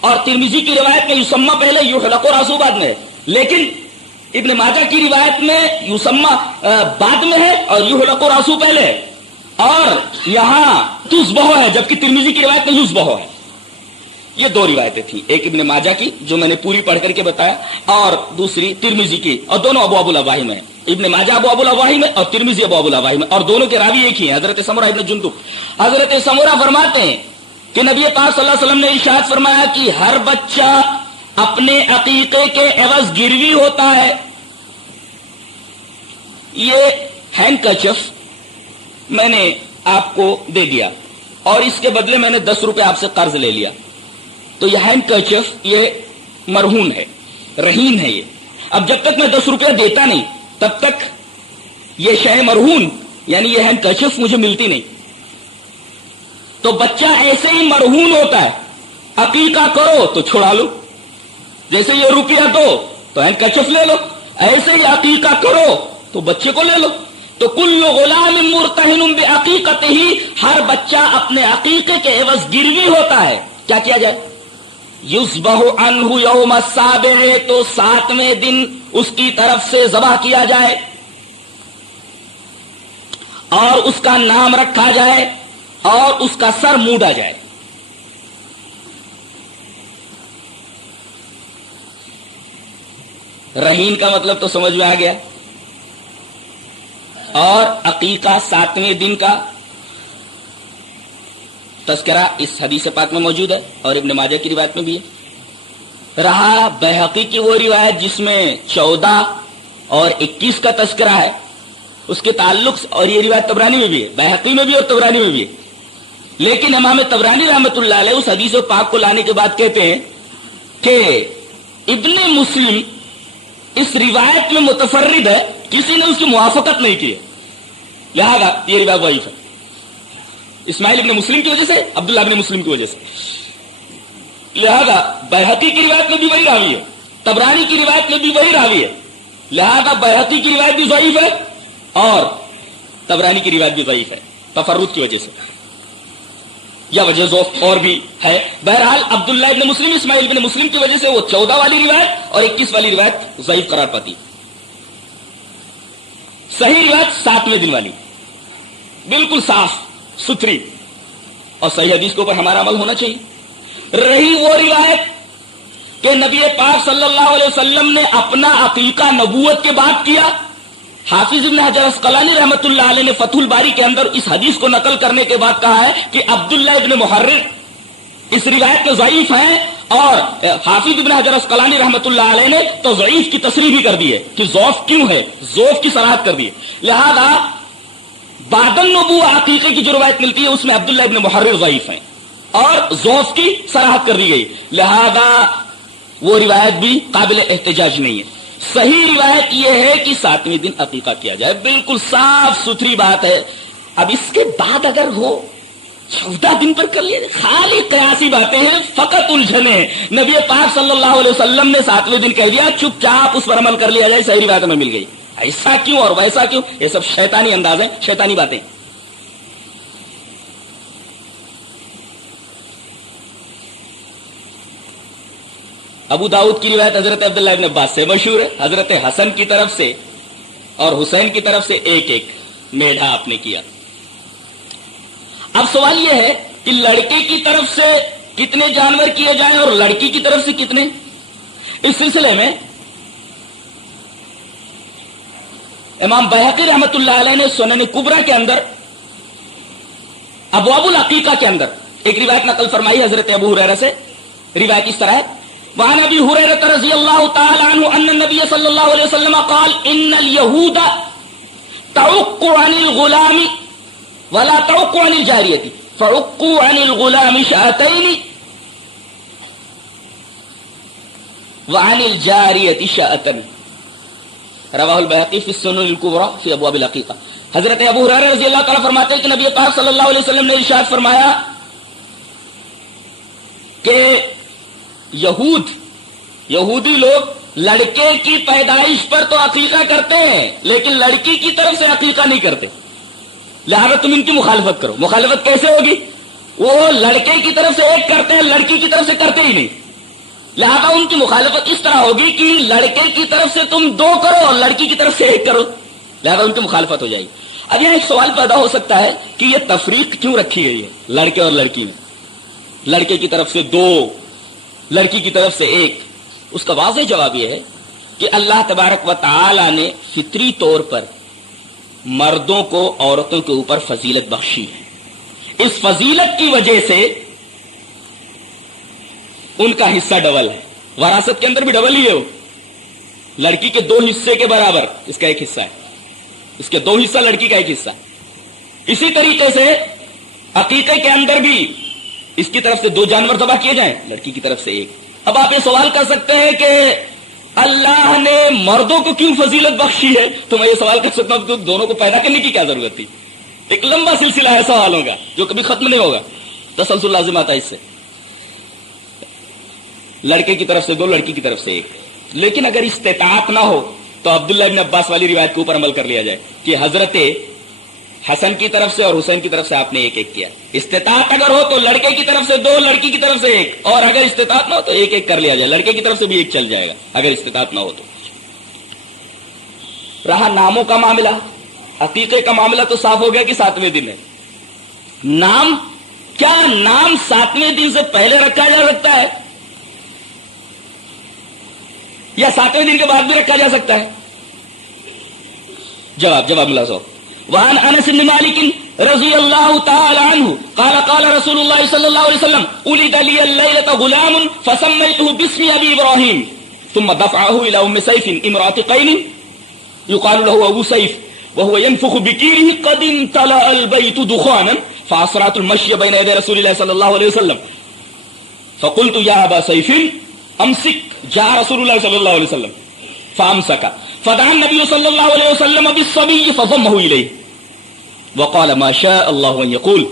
اور ترمذی کی روایت میں یسمى پہلے یحلق راسه بعد میں ہے، لیکن ابن ماجہ کی روایت میں یسمى بعد میں ہے اور یحلق راسه پہلے ہے، اور یہاں تذبح ہے جبکہ ترمذی کی روایت میں یذبح ہے۔ یہ دو روایتیں تھیں، ایک ابن ماجہ کی جو میں نے پوری پڑھ کر کے بتایا، اور دوسری ترمذی کی، اور دونوں ابواب الاضاحی میں ہیں، ابن ماجہ ابواب الاضاحی میں اور ترمذی ابواب الاضاحی میں، اور دونوں کے راوی ایک ہی ہیں، حضرت سمرہ ابن جندب۔ حضرت سمرہ فرماتے ہیں کہ نبی پاک صلی اللہ علیہ وسلم نے ارشاد فرمایا کہ ہر بچہ اپنے عقیقے کے عوض گروی ہوتا ہے۔ یہ ہینڈ کرچف میں نے آپ کو دے دیا اور اس کے بدلے میں نے 10 روپے آپ سے قرض لے لیا، تو یہ ہینڈ کرچف یہ مرہون ہے، رہین ہے۔ یہ اب جب تک میں 10 روپیہ دیتا نہیں تب تک یہ شے مرہون یعنی یہ ہینڈ کرچف مجھے ملتی نہیں۔ تو بچہ ایسے ہی مرہون ہوتا ہے، عقیقہ کرو تو چھڑا لو، جیسے یہ روپیہ دو تو ہینڈ کرچف لے لو، ایسے ہی عقیقہ کرو تو بچے کو لے لو۔ تو کل غلام مرتہن بعقیقتہ، ہر بچہ اپنے عقیقے کے عوض گروی ہوتا ہے۔ کیا کیا جائے؟ یذبح عنہ یوم السابع، تو 7ویں دن اس کی طرف سے ذبح کیا جائے اور اس کا نام رکھا جائے اور اس کا سر مونڈا جائے۔ رہین کا مطلب تو سمجھ میں آ گیا، اور عقیقہ 7ویں دن کا تذکرہ اس حدیث پاک میں موجود ہے اور ابن ماجہ کی روایت میں بھی ہے۔ رہا بیہقی کی وہ روایت جس میں 14 اور 21 کا تذکرہ ہے، اس کے تعلق، اور یہ روایت طبرانی میں بھی ہے، بیہقی میں بھی اور طبرانی میں بھی ہے، لیکن امام طبرانی رحمۃ اللہ علیہ اس حدیث پاک کو لانے کے بعد کہتے ہیں کہ ابن مسلم اس روایت میں متفرد ہے، کسی نے اس کی موافقت نہیں کی ہے، لہذا یہ روایت ضعیف ہے۔ اسماعیل ابن مسلم کی وجہ سے، عبداللہ ابن مسلم کی وجہ سے، لہذا بیہقی کی روایت میں بھی وہی راوی ہے، طبرانی کی روایت میں بھی وہی راوی ہے، لہذا بیہقی کی روایت بھی ضعیف ہے اور طبرانی کی روایت بھی ضعیف ہے تفرد کی وجہ سے، یا وجہ ذوق اور بھی ہے۔ بہرحال عبداللہ ابن مسلم اسماعیل ابن مسلم کی وجہ سے وہ 14 والی روایت اور 21 والی روایت ضعیف قرار پاتی، صحیح روایت 7ویں دن والی۔ بالکل صاف ستھری، اور صحیح حدیث کے اوپر ہمارا عمل ہونا چاہیے۔ رہی وہ روایت کہ نبی پاک صلی اللہ علیہ وسلم نے اپنا عقیقہ نبوت کے بعد کیا، حافظ ابن حجر عسقلانی رحمۃ اللہ علیہ نے فتح الباری کے اندر اس حدیث کو نقل کرنے کے بعد کہا ہے کہ عبداللہ ابن محرر اس روایت میں ضعیف ہیں، اور حافظ ابن حجر عسقلانی رحمۃ اللہ علیہ نے تو ضعیف کی تصریح بھی کر دی ہے کہ ضعف کیوں ہے، ضعف کی صراحت کر دی ہے۔ لہذا بعد النبوہ عقیقے کی جو روایت ملتی ہے اس میں عبداللہ ابن محرر ضعیف ہیں اور ضعف کی صراحت کر دی گئی، لہذا وہ روایت بھی قابل احتجاج نہیں ہے۔ صحیح روایت یہ ہے کہ 7ویں دن عقیقہ کیا جائے، بالکل صاف ستھری بات ہے۔ اب اس کے بعد اگر ہو 14 دن پر کر لیا، خالی قیاسی باتیں ہیں، فقط الجھنے ہیں۔ نبی پاک صلی اللہ علیہ وسلم نے 7ویں دن کہہ دیا، چپ چاپ اس پر عمل کر لیا جائے، صحیح روایت میں مل گئی۔ ایسا کیوں اور ویسا کیوں، یہ سب شیطانی انداز ہیں، شیطانی باتیں۔ ابو داؤد کی روایت حضرت عبداللہ ابن عباس سے مشہور ہے، حضرت حسن کی طرف سے اور حسین کی طرف سے ایک ایک میڑھا آپ نے کیا۔ اب سوال یہ ہے کہ لڑکے کی طرف سے کتنے جانور کیے جائیں اور لڑکی کی طرف سے کتنے؟ اس سلسلے میں امام بیہقی رحمۃ اللہ علیہ نے سنن کبریٰ کے اندر ابواب العقیقہ کے اندر ایک روایت نقل فرمائی حضرت ابو ہریرہ سے۔ روایت اس طرح ہے، وعن ابی ہریرہ رضی اللہ تعالی عنہ ان النبی صلی اللہ علیہ وسلم قال ان اليہود تعق عن الغلام ولا تعق عن الجاریۃ فعقوا عن الغلام شاتین وعن الجاریۃ شاۃ، رواہ البیہقی فی السنن الکبریٰ فی ابواب العقیقہ۔ حضرت ابو ہریرہ رضی اللہ تعالیٰ فرماتے ہیں کہ نبی پاک صلی اللہ علیہ وسلم نے ارشاد فرمایا کہ یہودی لوگ لڑکے کی پیدائش پر تو عقیقہ کرتے ہیں لیکن لڑکی کی طرف سے عقیقہ نہیں کرتے، لہذا تم ان کی مخالفت کرو۔ مخالفت کیسے ہوگی؟ وہ لڑکے کی طرف سے ایک کرتے ہیں، لڑکی کی طرف سے کرتے ہی نہیں، لہذا ان کی مخالفت اس طرح ہوگی کہ لڑکے کی طرف سے تم 2 کرو اور لڑکی کی طرف سے 1 کرو، لہذا ان کی مخالفت ہو جائے گی۔ اب یہاں ایک سوال پیدا ہو سکتا ہے کہ یہ تفریق کیوں رکھی گئی ہے لڑکے اور لڑکی میں، لڑکے کی طرف سے 2 لڑکی کی طرف سے 1؟ اس کا واضح جواب یہ ہے کہ اللہ تبارک و تعالی نے فطری طور پر مردوں کو عورتوں کے اوپر فضیلت بخشی ہے، اس فضیلت کی وجہ سے ان کا حصہ ڈبل ہے، وراثت کے اندر بھی ڈبل ہی ہے، وہ لڑکی کے 2 حصے کے برابر اس کا 1 حصہ ہے، اس کے 2 حصہ لڑکی کا 1 حصہ۔ اسی طریقے سے عقیقے کے اندر بھی اس کی طرف سے 2 جانور ذبح کیے جائیں، لڑکی کی طرف سے 1۔ اب آپ یہ سوال کر سکتے ہیں کہ اللہ نے مردوں کو کیوں فضیلت بخشی ہے؟ تو میں یہ سوال کر سکتا ہوں کہ دونوں کو پیدا کرنے کی کیا ضرورت تھی؟ ایک لمبا سلسلہ ہے سوالوں کا جو کبھی ختم نہیں ہوگا، تسلسل لازم آتا ہے اس سے۔ لڑکے کی طرف سے 2، لڑکی کی طرف سے 1۔ لیکن اگر استطاعت نہ ہو تو عبداللہ ابن عباس والی روایت کے اوپر عمل کر لیا جائے کہ حضرت حسن کی طرف سے اور حسین کی طرف سے آپ نے 1 کیا۔ استطاعت اگر ہو تو لڑکے کی طرف سے 2، لڑکی کی طرف سے 1، اور اگر استطاعت نہ ہو تو 1 کر لیا جائے، لڑکے کی طرف سے بھی 1 چل جائے گا اگر استطاعت نہ ہو تو۔ رہا ناموں کا معاملہ، عقیقے کا معاملہ تو صاف ہو گیا کہ 7ویں دن ہے۔ نام، کیا نام 7ویں دن سے پہلے رکھا جا سکتا ہے یا 7ویں دن کے بعد بھی رکھا جا سکتا ہے؟ جواب ملا۔ وعن انس بن مالک رضی اللہ تعالی عنہ قال قال رسول اللہ صلی اللہ علیہ وسلم ولد لي الليلة غلام فسميته باسم ابي ابراهيم ثم دفعه الى ام سيف امرأة قين يقال له ابو سيف وهو ينفخ بكيره قد امتلأ البيت دخانا فاسرعت المشي بين يدي رسول الله صلى الله عليه وسلم فقلت يا ابا سيف امسك جاء رسول الله صلى الله عليه وسلم فامسك فدعا النبي صلى الله عليه وسلم بالصبي فضمه إليه وقال ما شاء الله أن يقول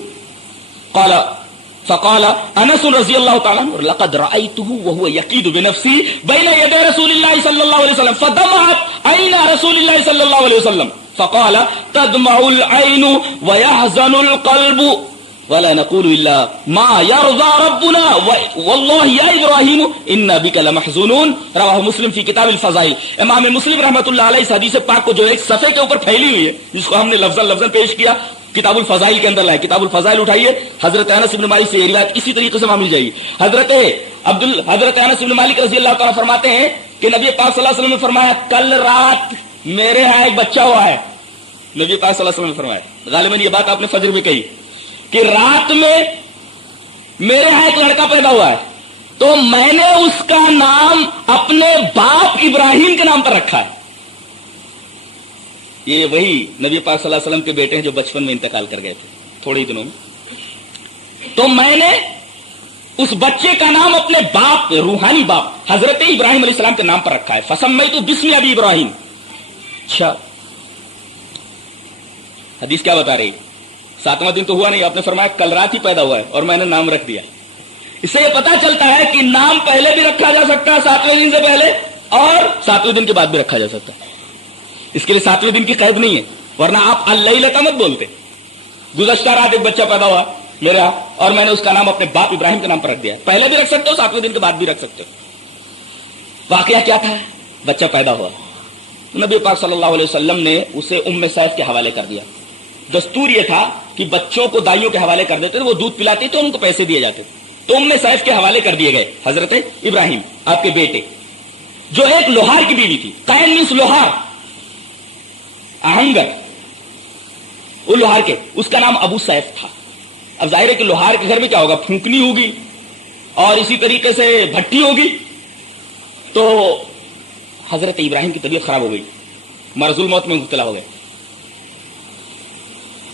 فقال أنس رضي الله تعالى عنه لقد رأيته وهو يقيد بنفسه بين يدي رسول الله صلى الله عليه وسلم فدمعت عين رسول الله صلى الله عليه وسلم فقال تدمع العين ويحزن القلب ولا نقول الا ما يرضى ربنا والله يا ابراهيم ان بك لمحزونون، رواہ مسلم فی کتاب الفضائل۔ امام مسلم رحمۃ اللہ علیہ اس حدیث پاک کو جو ایک صفحے کے اوپر پھیلی ہوئی ہے جس کو ہم نے لفظاً پیش کیا، کتاب الفضائل کے اندر لائے. کتاب الفضائل اٹھائیے, حضرت انس بن مالک سے یہ روایت اسی طریقے سے مل جائے گی. حضرت انس بن مالک رضی اللہ تعالیٰ فرماتے ہیں کہ نبی پاک صلی اللہ علیہ وسلم نے فرمایا کل رات میرے ہاں ایک بچہ ہوا ہے. نبی پاک صلی اللہ علیہ وسلم نے فرمایا, غالباً یہ بات آپ نے فجر میں کہی, کہ رات میں میرے ہاں ایک لڑکا پیدا ہوا ہے, تو میں نے اس کا نام اپنے باپ ابراہیم کے نام پر رکھا ہے. یہ وہی نبی پاک صلی اللہ علیہ وسلم کے بیٹے ہیں جو بچپن میں انتقال کر گئے تھے تھوڑے ہی دنوں میں. تو میں نے اس بچے کا نام اپنے باپ, روحانی باپ حضرت ابراہیم علیہ السلام کے نام پر رکھا ہے. فسمیت بسم ابی ابراہیم. اچھا, حدیث کیا بتا رہی؟ 7واں دن تو ہوا نہیں, آپ نے فرمایا کل رات ہی پیدا ہوا ہے اور میں نے نام رکھ دیا. اس سے یہ پتا چلتا ہے کہ نام پہلے بھی رکھا جا سکتا ہے 7ویں دن سے پہلے, اور 7ویں دن کے بعد بھی رکھا جا سکتا ہے. اس کے لیے 7ویں دن کی قید نہیں ہے, ورنہ آپ اللیلۃ مت بولتے. گزشتہ رات ایک بچہ پیدا ہوا میرے یہاں اور میں نے اس کا نام اپنے باپ ابراہیم کے نام پر رکھ دیا. پہلے بھی رکھ سکتے ہو, 7ویں دن کے بعد بھی رکھ سکتے ہو. واقعہ کیا تھا؟ بچہ پیدا ہوا, نبی پاک صلی اللہ علیہ وسلم نے اسے ام سیف کے حوالے کر دیا. دستور یہ تھا کہ بچوں کو دائیوں کے حوالے کر دیتے تھے, وہ دودھ پلاتے تو ان کو پیسے دیے جاتے تھے. تو ام سیف کے حوالے کر دیے گئے حضرت ابراہیم, آپ کے بیٹے, جو ایک لوہار کی بیوی تھی. قین مینس لوہار, آہنگر, وہ لوہار کے, اس کا نام ابو سیف تھا. اب ظاہر ہے کہ لوہار کے گھر میں کیا ہوگا, پھونکنی ہوگی اور اسی طریقے سے بھٹی ہوگی. تو حضرت ابراہیم کی طبیعت خراب ہو گئی, مرض الموت میں مبتلا ہو گئے.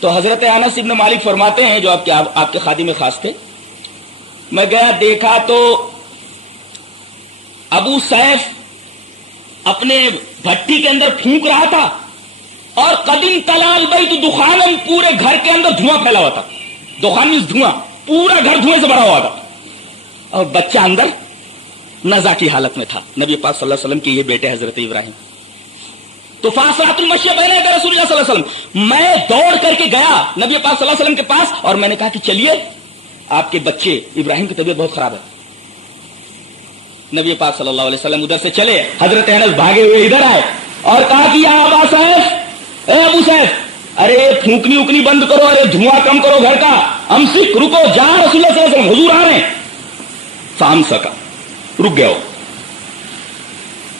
تو حضرت انس بن مالک فرماتے ہیں, جو آپ کے خادم خاص تھے, میں گیا دیکھا تو ابو سیف اپنے بھٹی کے اندر پھونک رہا تھا, اور قدیم تلال بیت دخانم, پورے گھر کے اندر دھواں پھیلا ہوا تھا. دخان مینس دھواں, پورا گھر دھوئیں سے بھرا ہوا تھا, اور بچہ اندر نزا کی حالت میں تھا. نبی پاک صلی اللہ علیہ وسلم کے یہ بیٹے حضرت ابراہیم. تو فاصلۃ المشی بین یدی رسول اللہ صلی اللہ علیہ وسلم, میں دوڑ کر کے گیا نبی پاک صلی اللہ علیہ وسلم کے پاس, اور میں نے کہا کہ چلیے, آپ کے بچے ابراہیم کی طبیعت بہت خراب ہے. نبی پاک صلی اللہ علیہ وسلم ادھر سے چلے, حضرت انس بھاگے ہوئے ادھر آئے اور کہا کہ یا ابا سیف, اے ابو سیف, ارے پھونکنی اکنی بند کرو, ارے دھواں کم کرو گھر کا, امسک, رکو, جا رسول اللہ صلی اللہ علیہ وسلم, حضور آ رہے ہیں. فامسکا, رک گیا.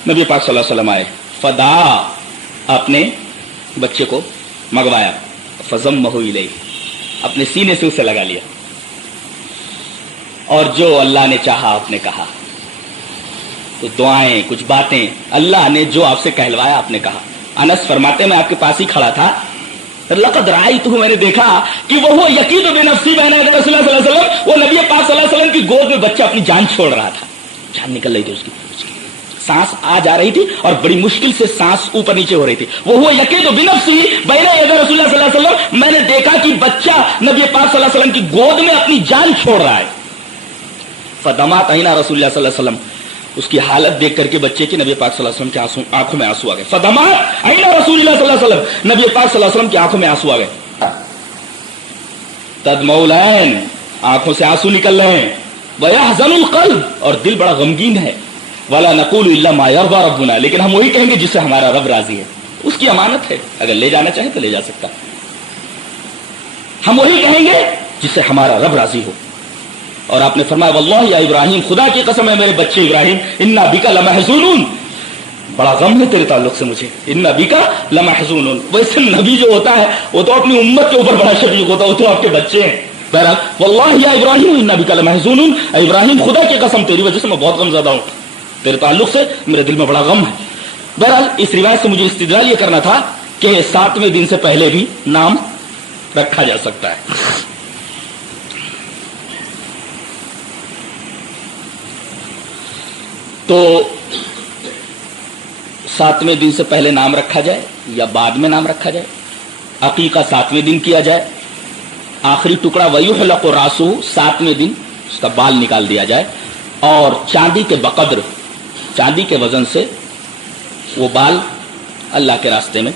نبی پاک صلی اللہ علیہ وسلم آئے, فدا, آپ نے بچے کو منگوایا, فضمہ الیہ, اپنے سینے سے اسے لگا لیا, اور جو اللہ نے چاہا آپ نے کہا. تو دعائیں, کچھ باتیں اللہ نے جو آپ سے کہلوایا آپ نے کہا. انس فرماتے میں آپ کے پاس ہی کھڑا تھا, لقد رأیتہ, میں نے دیکھا کہ وہ یقین بنفسی بین یدی رسول اللہ صلی اللہ علیہ وسلم, وہ نبی پاک صلی اللہ علیہ وسلم کی گود میں بچہ اپنی جان چھوڑ رہا تھا. جان نکل رہی تھی اس کی, سانس آ جا رہی تھی اور بڑی مشکل سے سانس اوپر نیچے ہو رہی تھی. وہ یقین بنفسی بین یدی رسول اللہ صلی اللہ علیہ وسلم, میں نے دیکھا کہ بچہ نبی پاک صلی اللہ علیہ وسلم کی گود میں اپنی جان چھوڑ رہا ہے. فدمعت عینا رسول اللہ صلی اللہ علیہ وسلم, اس کی حالت دیکھ کر کے بچے کی نبی پاک صلی اللہ علیہ وسلم کی آنکھوں میں آنسو آ گئے. فدمعت عینا رسول اللہ صلی اللہ علیہ وسلم, نبی پاک صلی اللہ علیہ وسلم کی آنکھوں میں آنسو آ گئے. تدمع العین, آنکھوں سے آنسو نکل رہے ہیں. ویحزن القلب, اور دل بڑا غمگین ہے. ولا نقول الا ما یرضی ربنا, لیکن ہم وہی کہیں گے جس سے ہمارا رب راضی ہے. اس کی امانت ہے, اگر لے جانا چاہے تو لے جا سکتا. ہم وہی کہیں گے جس سے ہمارا رب راضی ہو. اور آپ نے فرمایا واللہ یا ابراہیم, خدا کی قسم ہے میرے بچے ابراہیم, انا بک لمحزونون, بڑا غم ہے تیرے تعلق سے مجھے. انا بک لمحزونون, ویسے نبی جو ہوتا ہے وہ تو اپنی امت کے اوپر بڑا شفیق ہوتا ہے, وہ تو آپ کے بچے ہیں. بہرحال واللہ یا ابراہیم انا بک لمحزونون, ابراہیم خدا کی قسم تیری وجہ سے میں بہت غم زدہ ہوں, تیرے تعلق سے میرے دل میں بڑا غم ہے. بہرحال اس روایت سے مجھے استدلال یہ کرنا تھا کہ 7ویں دن سے پہلے بھی نام رکھا جا سکتا ہے. تو 7ویں دن سے پہلے نام رکھا جائے یا بعد میں نام رکھا جائے. عقیقہ 7ویں دن کیا جائے, آخری ٹکڑا ویحلق راسہ, 7ویں دن اس کا بال نکال دیا جائے, اور چاندی کے بقدر, چاندی کے وزن سے وہ بال اللہ کے راستے میں,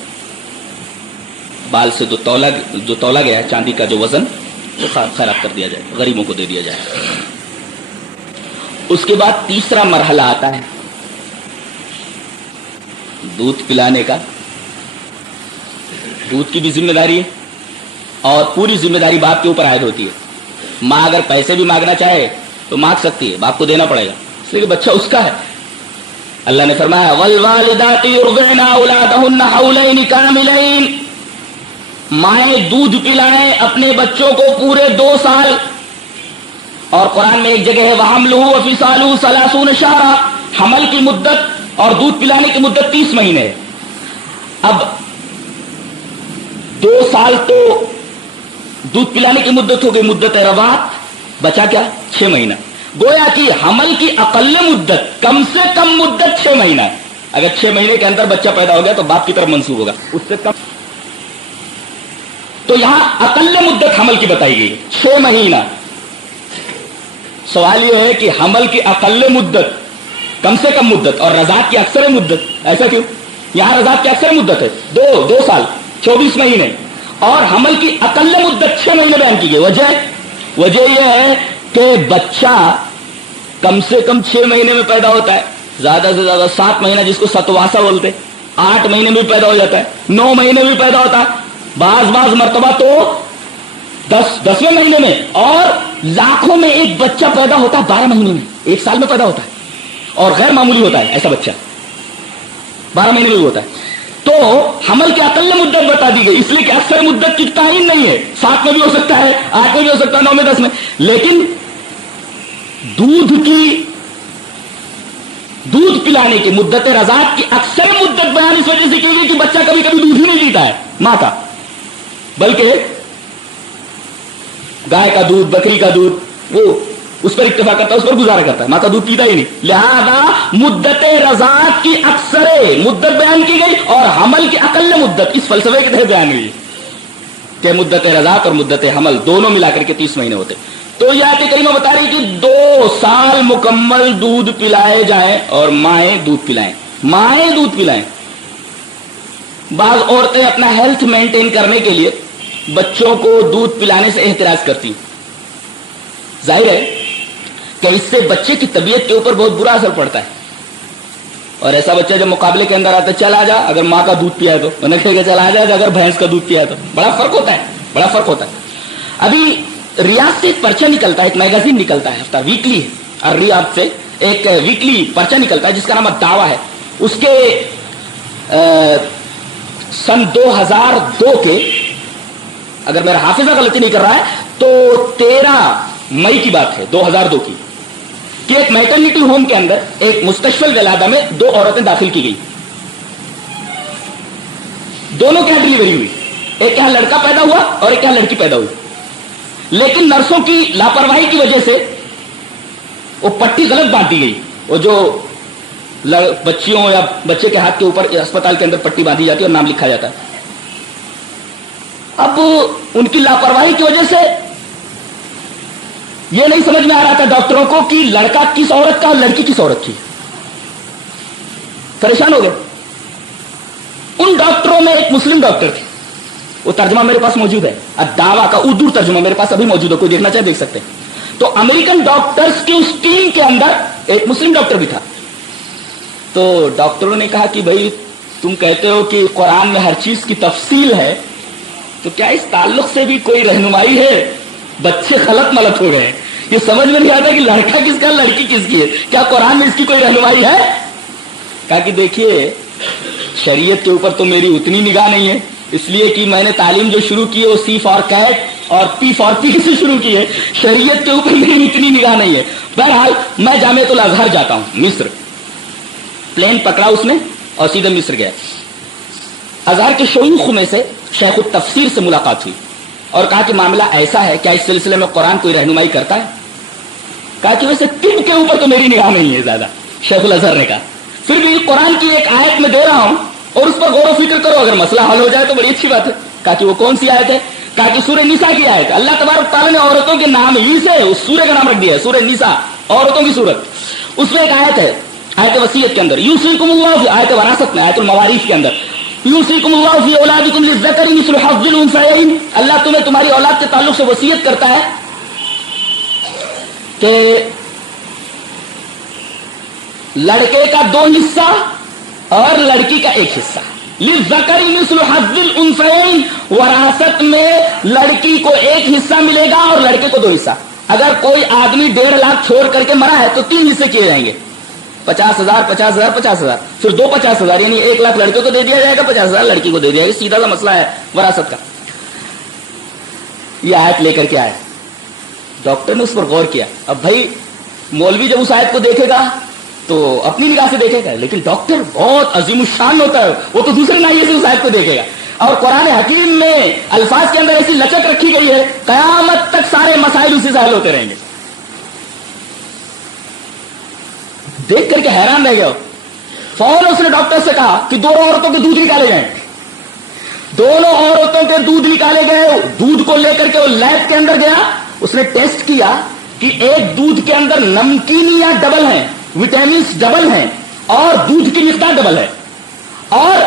بال سے جو تولا گیا ہے چاندی کا جو وزن, وہ خیرات کر دیا جائے, غریبوں کو دے دیا جائے. اس کے بعد تیسرا مرحلہ آتا ہے دودھ پلانے کا. دودھ کی بھی ذمہ داری ہے, اور پوری ذمہ داری باپ کے اوپر عائد ہوتی ہے. ماں اگر پیسے بھی مانگنا چاہے تو مانگ سکتی ہے, باپ کو دینا پڑے گا, اس لیے کہ بچہ اس کا ہے. اللہ نے فرمایا والوالدات یرضعن اولادہن حولین کاملین, مائیں دودھ پلائیں اپنے بچوں کو پورے 2 سال. اور قرآن میں ایک جگہ ہے وحملہ وفصالہ 30 شہرا, حمل کی مدت اور دودھ پلانے کی مدت 30 مہینے ہے. اب 2 سال تو دودھ پلانے کی مدت ہو گئی, مدت رضاعت, بچا کیا 6 مہینہ. گویا کہ حمل کی اقل مدت, کم سے کم مدت 6 مہینہ ہے. اگر 6 مہینے کے اندر بچہ پیدا ہو گیا تو باپ کی طرف منسوب ہوگا, اس سے کم. تو یہاں اقل مدت حمل کی بتائی گئی 6 مہینہ. سوال یہ ہے کہ حمل کی اقل مدت, کم سے کم مدت, اور رضاعت کی اکثر مدت, ایسا کیوں؟ یہاں رضاعت کی اکثر مدت ہے 2 سال 24 مہینے, اور حمل کی اقل مدت 6 مہینے بیان کی گئی. وجہ یہ ہے کہ بچہ کم سے کم 6 مہینے میں پیدا ہوتا ہے, زیادہ سے زیادہ 7 مہینہ جس کو ستواسا بولتے, 8 مہینے میں پیدا ہو جاتا ہے, 9 مہینے میں پیدا ہوتا ہے, بعض مرتبہ تو 10ویں مہینے میں, اور لاکھوں میں ایک بچہ پیدا ہوتا ہے 12 مہینے میں, 1 سال میں پیدا ہوتا ہے, اور غیر معمولی ہوتا ہے ایسا بچہ 12 مہینے میں بھی ہوتا ہے. تو حمل کی اقل مدت بتا دی گئی, اس لیے کہ اکثر مدت کی تعین نہیں ہے, 7 میں بھی ہو سکتا ہے, 8 میں بھی ہو سکتا ہے, 9 میں 10 میں. لیکن دودھ پلانے کی مدت رضاعت کی اکثر مدت بیان اس وجہ سے کی گئی کہ بچہ کبھی کبھی دودھ ہی نہیں پیتا ہے ماں کا, بلکہ گائے کا دودھ, بکری کا دودھ, وہ اس پر اکتفا کرتا ہے, اس پر گزارا کرتا ہے, ماں کا دودھ پیتا ہی نہیں. لہذا مدت رضاعت کی اکثر مدت بیان کی گئی, اور حمل کی اقل مدت اس فلسفے کے تحت بیان ہوئی کہ مدت رضاعت اور مدت حمل دونوں ملا کر کے 30 مہینے ہوتے. تو یہ آیت کریمہ بتا رہی کہ 2 سال مکمل دودھ پلائے جائیں اور مائیں دودھ پلائیں. بعض عورتیں اپنا ہیلتھ مینٹین کرنے کے لیے بچوں کو دودھ پلانے سے احتراز کرتی. ظاہر ہے کہ اس سے بچے کی طبیعت کے اوپر بہت برا اثر پڑتا ہے, اور ایسا بچہ جب مقابلے کے اندر آتا ہے, چل آ جا اگر ماں کا دودھ پیا ہے تو, انہیں کہے گا چل آ جا اگر بھینس کا دودھ پیا ہے تو. بڑا فرق ہوتا ہے. ابھی ریاض سے ایک پرچہ نکلتا ہے, ایک میگزین نکلتا ہے ہفتہ ویکلی ہے, اور ریاض سے ایک ویکلی پرچہ نکلتا ہے جس کا نام دعویٰ ہے. اس کے سن 2002 کے, اگر میرا حافظہ غلطی نہیں کر رہا ہے تو 13 مئی کی بات ہے 2002 کی, کہ ایک میٹرنیٹی ہوم کے اندر ایک مستشفل ولادہ میں 2 عورتیں داخل کی گئی. دونوں کے یہاں ڈلیوری ہوئی, ایک یہاں لڑکا پیدا ہوا اور ایک یہاں لڑکی پیدا ہوئی. لیکن نرسوں کی لاپرواہی کی وجہ سے وہ پٹی غلط بانٹ دی گئی. وہ جو بچیوں یا بچے کے ہاتھ کے اوپر اسپتال کے اندر پٹی باندھی جاتی ہے اور نام لکھا جاتا ہے, اب ان کی لاپرواہی کی وجہ سے یہ نہیں سمجھ میں آ رہا تھا ڈاکٹروں کو کہ لڑکا کس عورت کا اور لڑکی کس عورت کی. پریشان ہو گئے. ان ڈاکٹروں میں ایک مسلم ڈاکٹر تھے, وہ ترجمہ میرے پاس موجود ہے, الدعویٰ کا اردو ترجمہ میرے پاس ابھی موجود ہے, کوئی دیکھنا چاہے دیکھ سکتے ہیں. تو امریکن ڈاکٹرز کی اس ٹیم کے اندر ایک مسلم ڈاکٹر بھی تھا. تو ڈاکٹروں نے کہا کہ بھائی تم کہتے ہو کہ قرآن میں ہر چیز کی تفصیل ہے, تو کیا اس تعلق سے بھی کوئی رہنمائی ہے؟ بچے غلط ملت ہو گئے, یہ سمجھ میں نہیں آتا کہ لڑکا کس کا لڑکی کس کی ہے, کیا قرآن میں اس کی کوئی رہنمائی ہے؟ کہا کہ دیکھیے شریعت کے اوپر تو میری اتنی نگاہ نہیں ہے, اس لیے کہ میں نے تعلیم جو شروع کی ہے وہ C فار کیٹ اور P فار پی سے شروع کی ہے, شریعت کے اوپر میری اتنی نگاہ نہیں ہے. بہرحال میں جامعۃ الازہر جاتا ہوں, مصر, پلین پکڑا اس نے اور سیدھے مصر گیا. ازہر کے شیوخ میں سے شیخ التفسیر سے ملاقات ہوئی اور کہا کہ معاملہ ایسا ہے, کیا اس سلسلے میں قرآن کوئی رہنمائی کرتا ہے؟ کہا کہ ویسے طب کے اوپر تو میری نگاہ نہیں ہے زیادہ. شیخ الازہر نے کہا پھر بھی قرآن کی ایک آیت میں دے رہا ہوں اور اس پر غور و فکر کرو, اگر مسئلہ حل ہو جائے تو بڑی اچھی بات ہے. کہا کہ وہ کون سی آیت ہے؟ کہا کہ سورہ نساء کی آیت ہے. اللہ تبارک تعالیٰ نے عورتوں کے نام ہی سے اس سورہ کا نام رکھ دیا ہے, سورہ نساء, عورتوں کی سورت. اس میں ایک آیت ہے, آیت وصیت کے اندر, یوصیکم اللہ, آیت وراثت میں, آیت الموارث کے اندر, یوصیکم اللہ فی اولادکم للذکر مثل حظ الانثیین, اللہ تمہیں تمہاری اولاد کے تعلق سے وصیت کرتا ہے کہ لڑکے کا 2 حصہ اور لڑکی کا 1 حصہ. للذکر مثل حظ الانثیین، وراثت میں لڑکی کو ایک حصہ ملے گا اور لڑکے کو 2 حصہ. اگر کوئی آدمی 1.5 لاکھ چھوڑ کر کے مرا ہے تو 3 حصے کیے جائیں گے، 50,000 50,000 50,000، پھر 2 50,000، یعنی 1 لاکھ لڑکے کو دے دیا جائے گا، 50,000 لڑکی کو دے دیا جائے گا. سیدھا سا مسئلہ ہے وراثت کا. یہ آیت لے کر کے آئے، ڈاکٹر نے اس پر غور کیا. اب بھائی مولوی جب اس آیت کو دیکھے گا تو اپنی نگاہ سے دیکھے گا، لیکن ڈاکٹر بہت عظیم الشان ہوتا ہے، وہ تو دوسرے ناحیے سے اس آیت کو دیکھے گا. اور قرآن حکیم میں الفاظ کے اندر ایسی لچک رکھی گئی ہے، قیامت تک سارے مسائل اسی سے حل ہوتے رہیں گے. دیکھ کر کے حیران رہ گیا. فوراً اس نے ڈاکٹر سے کہا کہ 2 عورتوں کے دودھ نکالے جائیں. دونوں عورتوں کے دودھ نکالے گئے. دودھ کو لے کر کے وہ لیب کے اندر گیا. اس نے ٹیسٹ کیا کہ ایک دودھ کے اندر نمکینیاں ڈبل ہیں، وٹامنس ڈبل ہیں، اور دودھ کی مقدار ڈبل ہے. اور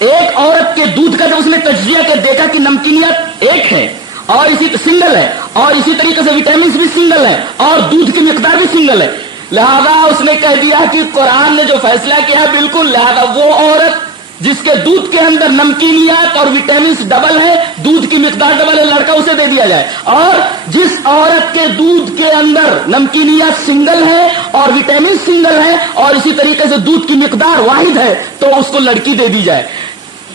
ایک عورت کے دودھ کا جب اس نے تجزیہ کر دیکھا کہ نمکینیت 1 ہے اور اسی سنگل ہے، اور اسی طریقے سے وٹامنس بھی سنگل ہے، اور دودھ کی مقدار بھی سنگل ہے، لہذا اس نے کہہ دیا کہ قرآن نے جو فیصلہ کیا بالکل، لہذا وہ عورت جس کے دودھ کے اندر نمکینیات اور وٹامنس ڈبل ہے، دودھ کی مقدار ڈبل ہے، لڑکا اسے دے دیا جائے. اور جس عورت کے دودھ کے اندر نمکینیات سنگل ہے اور وٹامنس سنگل ہے اور اسی طریقے سے دودھ کی مقدار واحد ہے، تو اس کو لڑکی دے دی جائے.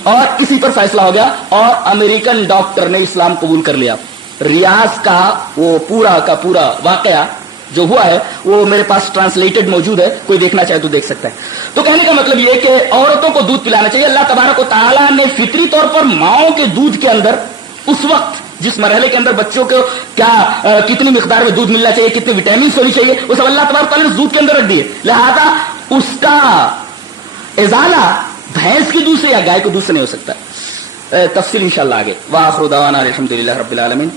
اور اسی پر فیصلہ ہو گیا، اور امریکن ڈاکٹر نے اسلام قبول کر لیا. ریاض کا وہ پورا کا پورا واقعہ جو ہوا ہے وہ میرے پاس ٹرانسلیٹڈ موجود ہے، کوئی دیکھنا چاہے تو دیکھ سکتا ہے. تو کہنے کا مطلب یہ کہ عورتوں کو دودھ پلانا چاہیے. اللہ تبارک و تعالیٰ نے فطری طور پر ماؤں کے دودھ کے اندر اس وقت جس مرحلے کے اندر بچوں کو کیا کتنی مقدار میں دودھ ملنا چاہیے، کتنے وٹامنس ہونی چاہیے، وہ سب اللہ تبارک و تعالیٰ نے دودھ کے اندر رکھ دیے. لہذا اس کا ازالہ بھینس کے دودھ سے یا گائے کے دودھ سے نہیں ہو سکتا. تفصیل انشاءاللہ آگے. وآخر دعوانا الحمدللہ رب العالمین.